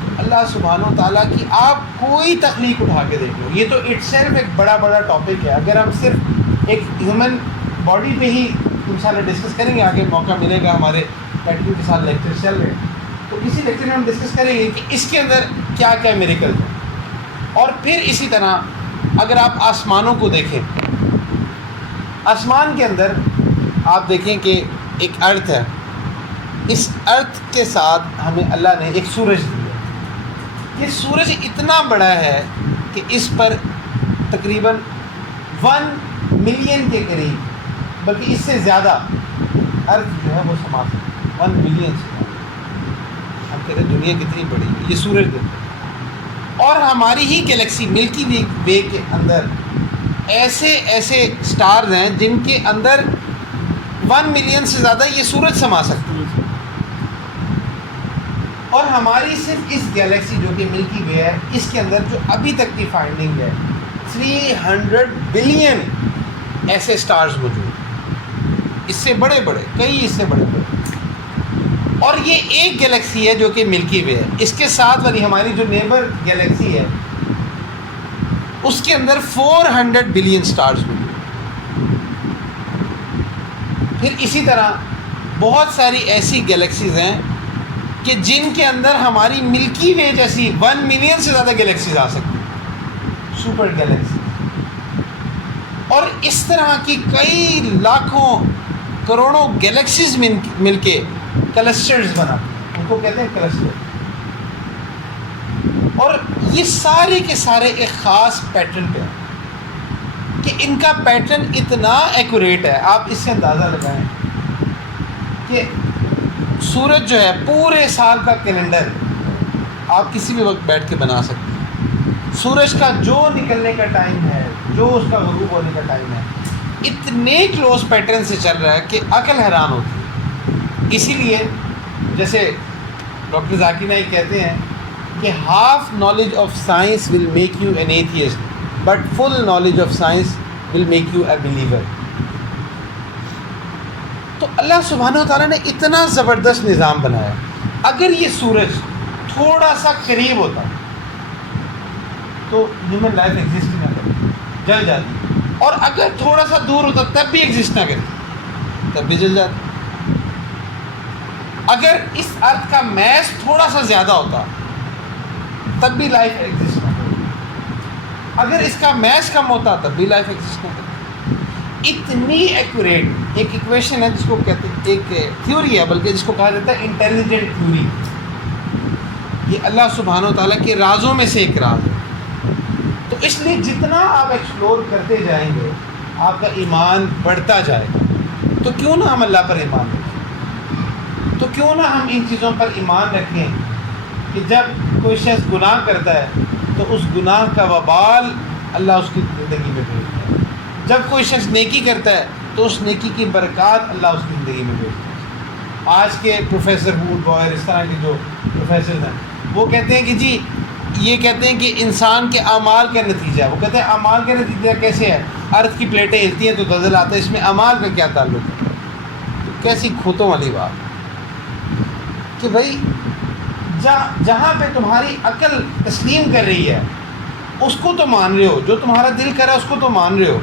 تو اللہ سبحانہ و تعالیٰ کی آپ کوئی تخلیق اٹھا کے دیکھ لو، یہ تو اٹ سیلف ایک بڑا ٹاپک ہے۔ اگر ہم صرف ایک ہیومن باڈی پہ ہی انشاءاللہ ڈسکس کریں گے، آگے موقع ملے گا، ہمارے کیٹیگری کے ساتھ لیکچر چل رہے ہیں، تو اسی لیکچر میں ہم ڈسکس کریں گے کہ اس کے اندر کیا کیا میریکل ہیں۔ اور پھر اسی طرح اگر آپ آسمانوں کو دیکھیں، آسمان کے اندر آپ دیکھیں کہ ایک ارتھ ہے، اس ارتھ کے ساتھ ہمیں اللہ نے ایک سورج دیا۔ یہ سورج اتنا بڑا ہے کہ اس پر تقریباً 1 ملین کے قریب، بلکہ اس سے زیادہ ارتھ جو ہے وہ سما سکتے ہیں، 1 ملین سے زیادہ۔ ہم کہتے ہیں دنیا کتنی بڑی ہے، یہ سورج دیکھتے ہیں۔ اور ہماری ہی گلیکسی ملکی وے کے اندر ایسے سٹارز ہیں جن کے اندر 1 ملین سے زیادہ یہ سورج سما سکتے ہیں، اور ہماری صرف اس گلیکسی جو کہ ملکی وے ہے، اس کے اندر جو ابھی تک کی فائنڈنگ ہے 300 بلین ایسے سٹارز موجود ہیں، اس سے بڑے کئی اس سے بڑے، اور یہ ایک گلیکسی ہے جو کہ ملکی وے ہے، اس کے ساتھ والی ہماری جو نیبر گلیکسی ہے اس کے اندر 400 بلین سٹارز موجود ہیں۔ پھر اسی طرح بہت ساری ایسی گلیکسیز ہیں کہ جن کے اندر ہماری ملکی وے جیسی 1 ملین سے زیادہ گلیکسیز آ سکتی ہیں، سپر گلیکسی، اور اس طرح کی کئی لاکھوں کروڑوں گلیکسیز مل کے کلسٹرز بنا، ان کو کہتے ہیں کلسٹر، اور یہ سارے کے سارے ایک خاص پیٹرن پہ ہیں کہ ان کا پیٹرن اتنا ایکوریٹ ہے، آپ اس سے اندازہ لگائیں کہ سورج جو ہے پورے سال کا کیلنڈر آپ کسی بھی وقت بیٹھ کے بنا سکتے ہیں، سورج کا جو نکلنے کا ٹائم ہے، جو اس کا غروب ہونے کا ٹائم ہے، اتنے کلوز پیٹرن سے چل رہا ہے کہ عقل حیران ہوتی ہے۔ اسی لیے جیسے ڈاکٹر ذاکر نائک کہتے ہیں کہ half knowledge of science will make you an atheist but full knowledge of science will make you a believer. تو اللہ سبحانہ و تعالیٰ نے اتنا زبردست نظام بنایا، اگر یہ سورج تھوڑا سا قریب ہوتا تو ہیومن لائف ایگزسٹ نہ کرتی، جل جاتی، اور اگر تھوڑا سا دور ہوتا تب بھی ایگزسٹ نہ کرتی، تب بھی جل جاتی۔ اگر اس ارتھ کا میس تھوڑا سا زیادہ ہوتا تب بھی لائف ایگزسٹ نہ کرتی۔ اگر اس کا میچ کم ہوتا تب بھی لائف ایگزسٹ نہیں کرتی. اتنی ایکوریٹ ایک ایکویشن ہے جس کو کہتے ہیں، ایک تھیوری ہے بلکہ جس کو کہا جاتا ہے انٹیلیجنٹ تھیوری. یہ اللہ سبحانہ و تعالیٰ کے رازوں میں سے ایک راز ہے. تو اس لیے جتنا آپ ایکسپلور کرتے جائیں گے آپ کا ایمان بڑھتا جائے گا. تو کیوں نہ ہم اللہ پر ایمان رکھیں، تو کیوں نہ ہم ان چیزوں پر ایمان رکھیں کہ جب کوئی شخص گناہ کرتا ہے تو اس گناہ کا وبال اللہ اس کی زندگی میں بھیجتا ہے. جب کوئی شخص نیکی کرتا ہے تو اس نیکی کی برکات اللہ اس کی زندگی میں بھیجتا ہے. آج کے پروفیسر ووڈ بوائر اس طرح کے جو پروفیسر ہیں وہ کہتے ہیں کہ جی یہ کہتے ہیں کہ انسان کے اعمال کا نتیجہ ہے. وہ کہتے ہیں اعمال کا نتیجہ کیسے ہے؟ ارتھ کی پلیٹیں ہلتی ہیں تو زلزلہ آتا ہے، اس میں اعمال کا کیا تعلق ہے؟ کیسی کھوتوں والی بات کہ بھائی جہاں پہ تمہاری عقل تسلیم کر رہی ہے اس کو تو مان رہے ہو، جو تمہارا دل کر رہا ہے اس کو تو مان رہے ہو،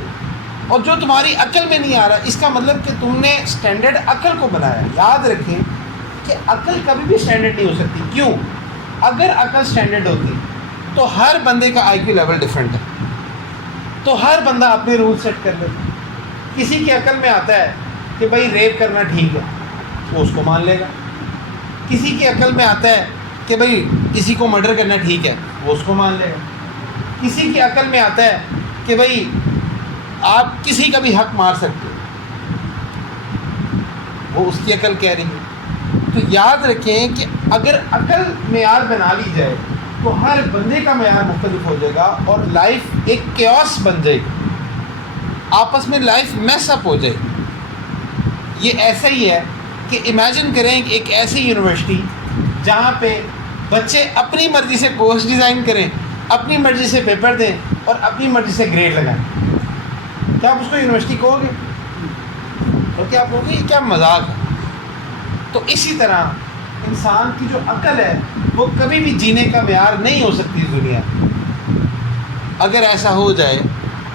اور جو تمہاری عقل میں نہیں آ رہا اس کا مطلب کہ تم نے سٹینڈرڈ عقل کو بنایا. یاد رکھیں کہ عقل کبھی بھی سٹینڈرڈ نہیں ہو سکتی. کیوں؟ اگر عقل سٹینڈرڈ ہوتی تو ہر بندے کا آئی کیو لیول ڈفرینٹ ہے، تو ہر بندہ اپنے رول سیٹ کر لیتا. کسی کی عقل میں آتا ہے کہ بھائی ریپ کرنا ٹھیک ہے وہ اس کو مان لے گا. کسی کی عقل میں آتا ہے کہ بھائی کسی کو مرڈر کرنا ٹھیک ہے وہ اس کو مان لے گا. کسی کی عقل میں آتا ہے کہ بھائی آپ کسی کا بھی حق مار سکتے ہو، وہ اس کی عقل کہہ رہی ہے. تو یاد رکھیں کہ اگر عقل معیار بنا لی جائے تو ہر بندے کا معیار مختلف ہو جائے گا اور لائف ایک کیوس بن جائے گی، آپس میں لائف میس اپ ہو جائے گی. یہ ایسا ہی ہے کہ امیجن کریں کہ ایک ایسی یونیورسٹی جہاں پہ بچے اپنی مرضی سے کورس ڈیزائن کریں، اپنی مرضی سے پیپر دیں اور اپنی مرضی سے گریڈ لگائیں. کیا آپ اس کو یونیورسٹی کہو گے؟ تو کیا آپ کہو گے یہ کیا مذاق ہے؟ تو اسی طرح انسان کی جو عقل ہے وہ کبھی بھی جینے کا معیار نہیں ہو سکتی اس دنیا میں. اگر ایسا ہو جائے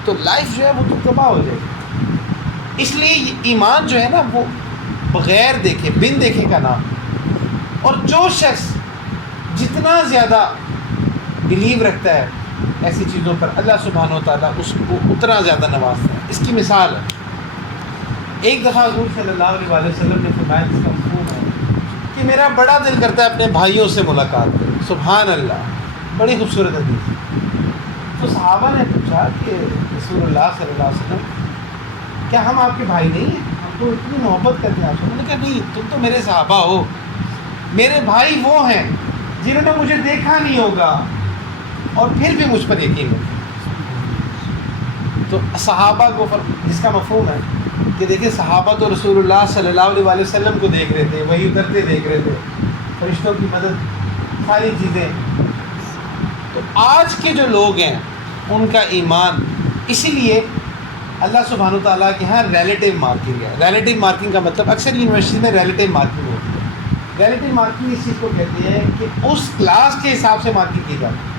تو لائف جو ہے وہ تو تباہ ہو جائے گی. اس لیے ایمان جو ہے نا وہ بغیر دیکھے بن دیکھے کا نام. اور جو شخص جتنا زیادہ بلیو رکھتا ہے ایسی چیزوں پر اللہ سبحانہ و تعالیٰ اس کو اتنا زیادہ نوازتا ہے. اس کی مثال ہے ایک دفعہ حضور صلی اللہ علیہ وسلم نے فرمایا جس کا مفہوم ہے کہ میرا بڑا دل کرتا ہے اپنے بھائیوں سے ملاقات کریں. سبحان اللہ، بڑی خوبصورت حدیث. تو صحابہ نے پوچھا کہ رسول اللہ صلی اللہ علیہ وسلم کیا ہم آپ کے بھائی نہیں ہیں؟ ہم تو اتنی محبت کرتے ہیں آپ سے. انہوں نے کہا نہیں، تم تو میرے صحابہ ہو. میرے بھائی وہ ہیں جنہوں نے مجھے دیکھا نہیں ہوگا اور پھر بھی مجھ پر یقین ہوگا. تو صحابہ کو جس کا مفہوم ہے کہ دیکھیں صحابہ تو رسول اللہ صلی اللہ علیہ وسلم کو دیکھ رہے تھے، وہی اترتے دیکھ رہے تھے، فرشتوں کی مدد، ساری چیزیں. تو آج کے جو لوگ ہیں ان کا ایمان، اسی لیے اللہ سبحانہ و تعالیٰ کے یہاں ریلیٹیو مارکنگ ہے. ریلیٹیو مارکنگ کا مطلب اکثر یونیورسٹی میں ریلیٹیو مارکنگ ہوتی ہے. ریلیٹیو مارکنگ اس چیز کو کہتے ہیں کہ اس کلاس کے حساب سے مارکنگ کی جاتی ہے.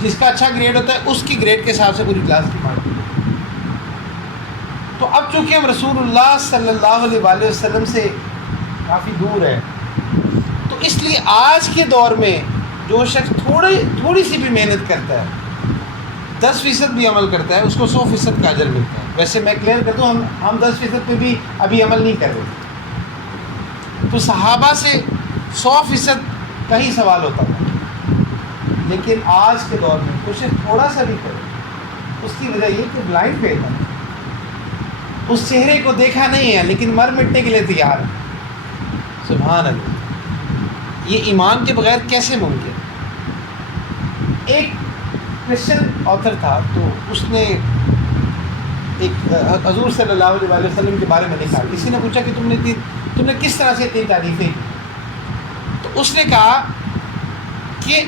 جس کا اچھا گریڈ ہوتا ہے اس کی گریڈ کے حساب سے پوری کلاس کی مارکنگ ہوتی ہے. تو اب چونکہ ہم رسول اللہ صلی اللہ علیہ وسلم سے کافی دور ہیں تو اس لیے آج کے دور میں جو شخص تھوڑی سی بھی محنت کرتا ہے، 10% بھی عمل کرتا ہے، اس کو 100% کا اجر ملتا ہے. ویسے میں کلیئر کر دوں ہم 10% پہ بھی ابھی عمل نہیں کر رہے. تو صحابہ سے 100% کا ہی سوال ہوتا تھا. لیکن آج کے دور میں کچھ تھوڑا سا بھی کرے اس کی وجہ یہ کہ بلائنڈ فیتھ ہے. اس چہرے کو دیکھا نہیں ہے لیکن مر مٹنے کے لیے تیار ہے. سبحان اللہ، یہ ایمان کے بغیر کیسے ممکن؟ ایک کرسچن آتھر تھا تو اس نے ایک حضور صلی اللہ علیہ وسلم کے بارے میں لکھا. کسی نے پوچھا کہ تم نے کس طرح سے اتنی تعریفیں کی؟ تو اس نے کہا کہ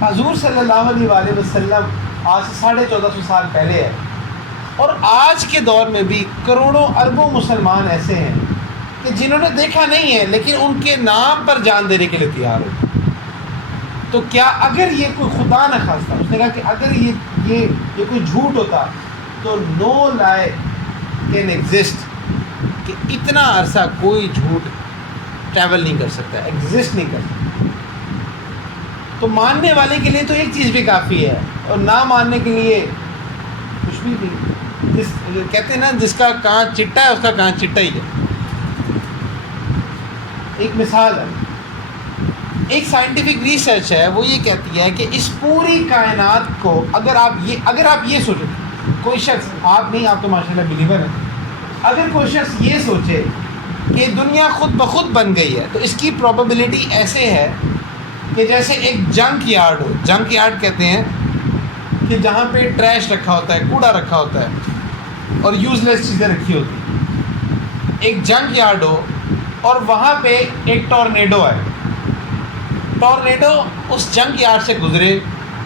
حضور صلی اللہ علیہ وسلم آج سے 1450 سال پہلے ہے اور آج کے دور میں بھی کروڑوں اربوں مسلمان ایسے ہیں کہ جنہوں نے دیکھا نہیں ہے لیکن ان کے نام پر جان دینے کے لیے تیار ہو. تو کیا اگر یہ کوئی خدا نہ خواستہ، اس نے کہا کہ اگر یہ کوئی جھوٹ ہوتا تو نو لائے کین ایگزسٹ، کہ اتنا عرصہ کوئی جھوٹ ٹریول نہیں کر سکتا، ایگزسٹ نہیں کر سکتا. تو ماننے والے کے لیے تو ایک چیز بھی کافی ہے، اور نہ ماننے کے لیے کچھ بھی نہیں۔ کہتے ہیں نا، جس کا کانچ چٹا ہے اس کا کانچ چٹا ہی ہے۔ ایک مثال ہے، ایک سائنٹیفک ریسرچ ہے، وہ یہ کہتی ہے کہ اس پوری کائنات کو اگر آپ یہ سوچیں، کوئی شخص، آپ نہیں، آپ تو ماشاءاللہ بلیور ہیں، اگر کوئی شخص یہ سوچے کہ دنیا خود بخود بن گئی ہے، تو اس کی پروبیبلٹی ایسے ہے کہ جیسے ایک جنک یارڈ ہو۔ جنک یارڈ کہتے ہیں کہ جہاں پہ ٹریش رکھا ہوتا ہے، کوڑا رکھا ہوتا ہے اور یوز لیس چیزیں رکھی ہوتی ہیں۔ ایک جنک یارڈ ہو اور وہاں پہ ایک ٹورنیڈو آئے، ٹورنیڈو اس جنک یارڈ سے گزرے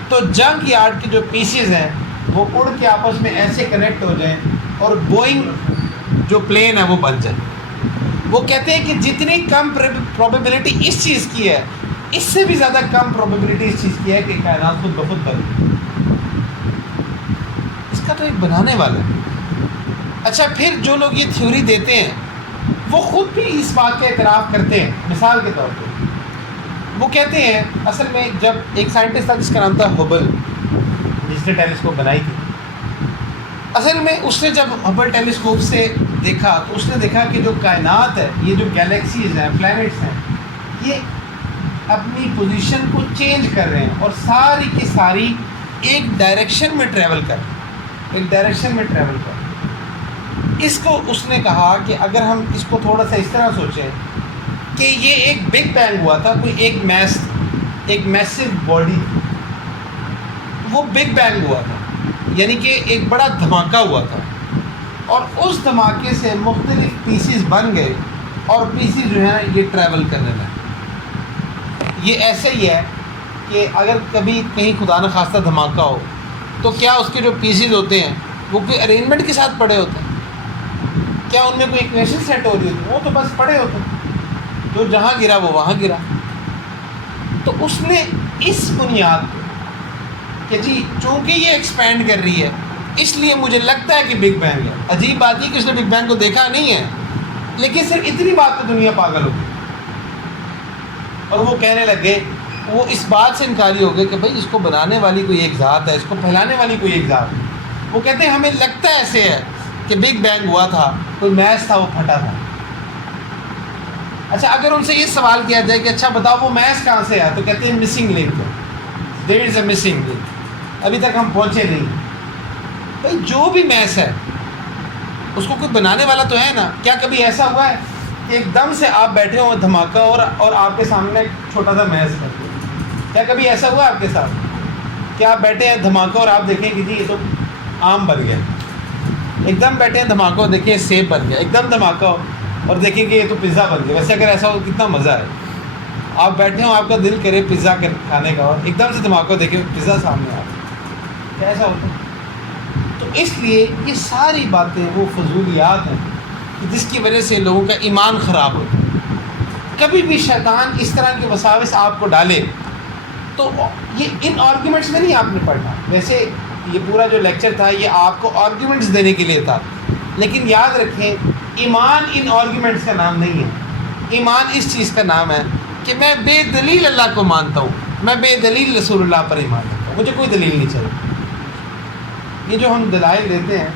تو جنک یارڈ کے جو پیسز ہیں وہ اڑ کے آپس میں ایسے کنیکٹ ہو جائیں اور بوئنگ جو پلین ہے وہ بن جائے۔ وہ کہتے ہیں کہ جتنی کم پروبیبلٹی اس چیز کی ہے، اس سے بھی زیادہ کم پروبیبلٹی اس چیز کی ہے کہ کائنات خود بخود بن گئی۔ اس کا تو ایک بنانے والا ہے۔ اچھا، پھر جو لوگ یہ تھیوری دیتے ہیں وہ خود بھی اس بات کا اعتراف کرتے ہیں۔ مثال کے طور پہ وہ کہتے ہیں، اصل میں جب ایک سائنٹسٹ تھا جس کا نام تھا ہبل، جس نے ٹیلیسکوپ بنائی تھی، اصل میں اس نے جب ہبل ٹیلیسکوپ سے دیکھا تو اس نے دیکھا کہ جو کائنات ہے، یہ جو گیلیکسیز ہیں، پلانٹس ہیں، یہ اپنی پوزیشن کو چینج کر رہے ہیں اور ساری کی ساری ایک ڈائریکشن میں ٹریول کر رہے ہیں۔ اس کو اس نے کہا کہ اگر ہم اس کو تھوڑا سا اس طرح سوچیں کہ یہ ایک بگ بینگ ہوا تھا، کوئی ایک میسو باڈی، وہ بگ بینگ ہوا تھا، یعنی کہ ایک بڑا دھماکہ ہوا تھا، اور اس دھماکے سے مختلف پیسز بن گئے اور پیسز جو ہیں یہ ٹریول کرنے لگے۔ یہ ایسے ہی ہے کہ اگر کبھی کہیں خدا نخواستہ دھماکہ ہو تو کیا اس کے جو پیسز ہوتے ہیں وہ کوئی ارینجمنٹ کے ساتھ پڑے ہوتے ہیں؟ کیا ان میں کوئی اکویشن سیٹ ہو رہی ہوتی ہے؟ وہ تو بس پڑے ہوتے ہیں، جو جہاں گرا وہ وہاں گرا۔ تو اس نے اس بنیاد پہ کہ جی چونکہ یہ ایکسپینڈ کر رہی ہے اس لیے مجھے لگتا ہے کہ بگ بینگ ہے۔ عجیب بات یہ کہ اس نے بگ بینگ کو دیکھا نہیں ہے، لیکن صرف اتنی بات پہ دنیا پاگل ہو گئی اور وہ کہنے لگے، وہ اس بات سے انکاری ہو گئے کہ بھائی اس کو بنانے والی کوئی ایک ذات ہے، اس کو پھیلانے والی کوئی ایک ذات ہے۔ وہ کہتے ہیں ہمیں لگتا ہے ایسے ہے کہ بگ بینگ ہوا تھا، کوئی میچ تھا وہ پھٹا تھا۔ اچھا، اگر ان سے یہ سوال کیا جائے کہ اچھا بتاؤ وہ میچ کہاں سے آیا، تو کہتے ہیں missing link, there is a missing link, ابھی تک ہم پہنچے نہیں۔ بھائی جو بھی میچ ہے اس کو کوئی بنانے والا تو ہے نا۔ کیا کبھی ایسا ہوا ہے کہ ایک دم سے آپ بیٹھے ہو دھماکہ اور آپ کے سامنے ایک چھوٹا سا میچ ہے؟ کیا کبھی ایسا ہوا ہے آپ کے ساتھ کہ آپ بیٹھے ہیں دھماکہ اور آپ دیکھیں کہ جی یہ تو آم بن گیا، ایک دم بیٹھے ہیں دھماکہ اور دیکھیں سیب بن گیا، ایک دم دھماکہ اور دیکھیں کہ یہ تو پیزا بن گیا؟ ویسے اگر ایسا ہو کتنا مزہ ہے، آپ بیٹھے ہوں آپ کا دل کرے پیزا کھانے کا اور ایک دم سے دھماکہ دیکھیں پیزا سامنے آ کیا ایسا ہوتا ہے؟ تو اس لیے یہ ساری باتیں وہ فضولیات ہیں جس کی وجہ سے لوگوں کا ایمان خراب ہوتا ہے۔ کبھی بھی شیطان اس طرح کے وساوس آپ کو ڈالے تو یہ ان آرگیومنٹس میں نہیں آپ نے پڑھنا۔ ویسے یہ پورا جو لیکچر تھا یہ آپ کو آرگیومنٹس دینے کے لیے تھا، لیکن یاد رکھیں ایمان ان آرگیومنٹس کا نام نہیں ہے۔ ایمان اس چیز کا نام ہے کہ میں بے دلیل اللہ کو مانتا ہوں، میں بے دلیل رسول اللہ پر ایمان رکھتا ہوں، مجھے کوئی دلیل نہیں چاہیے۔ یہ جو ہم دلائل دیتے ہیں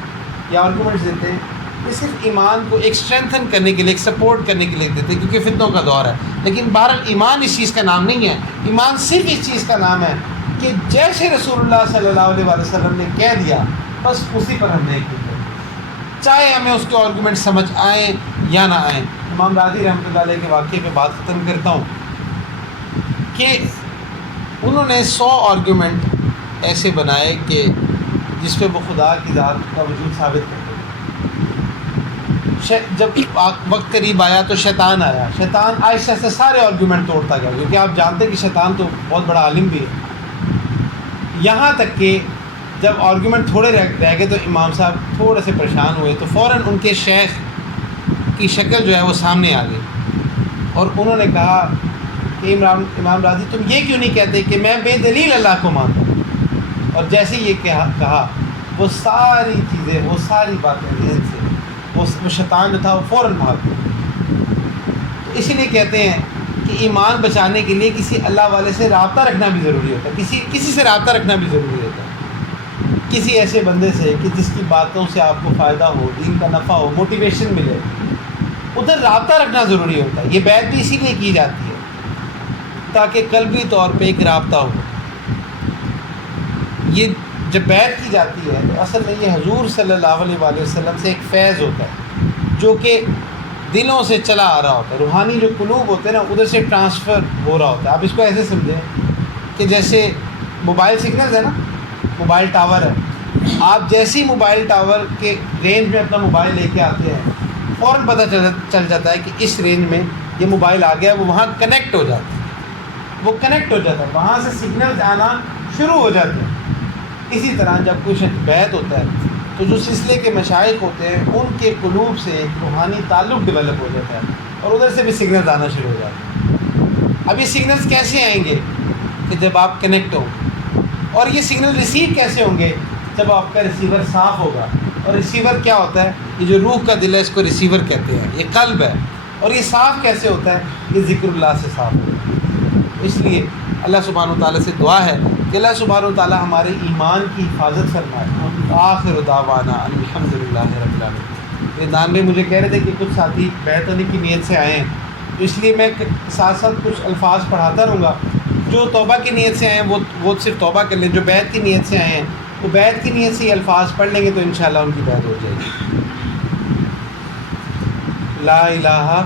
یا آرگومنٹس دیتے ہیں یہ صرف ایمان کو ایک اسٹرینتھن کرنے کے لیے، ایک سپورٹ کرنے کے لیے دیتے ہیں، کیونکہ فتنوں کا دور ہے۔ لیکن بہرحال ایمان اس چیز کا نام نہیں ہے۔ ایمان صرف اس چیز کا نام ہے کہ جیسے رسول اللہ صلی اللہ علیہ وسلم نے کہہ دیا بس اسی پر ہم نے کی، چاہے ہمیں اس کے آرگومنٹ سمجھ آئیں یا نہ آئیں۔ امام راضی رحمۃ اللہ علیہ کے واقعے پہ بات ختم کرتا ہوں کہ انہوں نے 100 آرگومنٹ ایسے بنائے کہ جس پہ وہ خدا کی ذات کا وجود ثابت کرتے تھے۔ جب وقت قریب آیا تو شیطان آیا، شیطان آہستہ سے سارے آرگومنٹ توڑتا گیا، کیونکہ آپ جانتے ہیں کہ شیطان تو بہت بڑا عالم بھی ہے۔ یہاں تک کہ جب آرگومنٹ تھوڑے رہ گئے تو امام صاحب تھوڑے سے پریشان ہوئے، تو فوراً ان کے شیخ کی شکل جو ہے وہ سامنے آ گئی اور انہوں نے کہا کہ امام راضی تم یہ کیوں نہیں کہتے کہ میں بے دلیل اللہ کو مانتا ہوں؟ اور جیسے یہ کہا وہ ساری چیزیں، وہ ساری باتیں ذہن سے وہ شیطان جو تھا وہ فوراً بھاگ گیا۔ تو اسی لیے کہتے ہیں کہ کہ ایمان بچانے کے لیے کسی اللہ والے سے رابطہ رکھنا بھی ضروری ہوتا ہے، کسی سے رابطہ رکھنا بھی ضروری ہوتا ہے، کسی ایسے بندے سے کہ جس کی باتوں سے آپ کو فائدہ ہو، دین کا نفع ہو، موٹیویشن ملے، ادھر رابطہ رکھنا ضروری ہوتا ہے۔ یہ بیعت بھی اسی لیے کی جاتی ہے تاکہ قلبی طور پہ ایک رابطہ ہو۔ یہ جب بیعت کی جاتی ہے تو اصل میں یہ حضور صلی اللہ علیہ وآلہ وسلم سے ایک فیض ہوتا ہے جو کہ دلوں سے چلا آ رہا ہوتا ہے، روحانی جو قلوب ہوتے ہیں نا ادھر سے ٹرانسفر ہو رہا ہوتا ہے۔ آپ اس کو ایسے سمجھیں کہ جیسے موبائل سگنلز ہے نا، موبائل ٹاور ہے، آپ جیسے ہی موبائل ٹاور کے رینج میں اپنا موبائل لے کے آتے ہیں فوراً پتہ چل جاتا ہے کہ اس رینج میں یہ موبائل آ گیا ہے، وہ وہاں کنیکٹ ہو جاتا ہے، وہ کنیکٹ ہو جاتا ہے، وہاں سے سگنلز آنا شروع ہو جاتے ہیں۔ اسی طرح جب کچھ بیعت ہوتا ہے تو جو سلسلے کے مشائخ ہوتے ہیں ان کے قلوب سے ایک روحانی تعلق ڈیولپ ہو جاتا ہے اور ادھر سے بھی سگنلز آنا شروع ہو جاتے ہیں۔ اب یہ سگنلز کیسے آئیں گے کہ جب آپ کنیکٹ ہوں، اور یہ سگنل ریسیو کیسے ہوں گے جب آپ کا ریسیور صاف ہوگا۔ اور ریسیور کیا ہوتا ہے؟ یہ جو روح کا دل ہے اس کو ریسیور کہتے ہیں، یہ قلب ہے۔ اور یہ صاف کیسے ہوتا ہے؟ یہ ذکر اللہ سے صاف ہوتا ہے۔ اس لیے اللہ سبحانہ و تعالیٰ سے دعا ہے کہ اللہ سبحانہ و تعالیٰ ہمارے ایمان کی حفاظت فرمائے۔ آخر دعوانا الحمدللہ رب العالمین۔ یہ دان میں مجھے کہہ رہے تھے کہ کچھ ساتھی بیعت ہونے کی نیت سے آئے ہیں، تو اس لیے میں ساتھ ساتھ کچھ الفاظ پڑھاتا رہوں گا۔ جو توبہ کی نیت سے آئے ہیں وہ صرف توبہ کر لیں، جو بیعت کی نیت سے آئے ہیں وہ بیعت کی نیت سے یہ الفاظ پڑھ لیں گے تو انشاءاللہ ان کی بیعت ہو جائے گی۔ لا الہ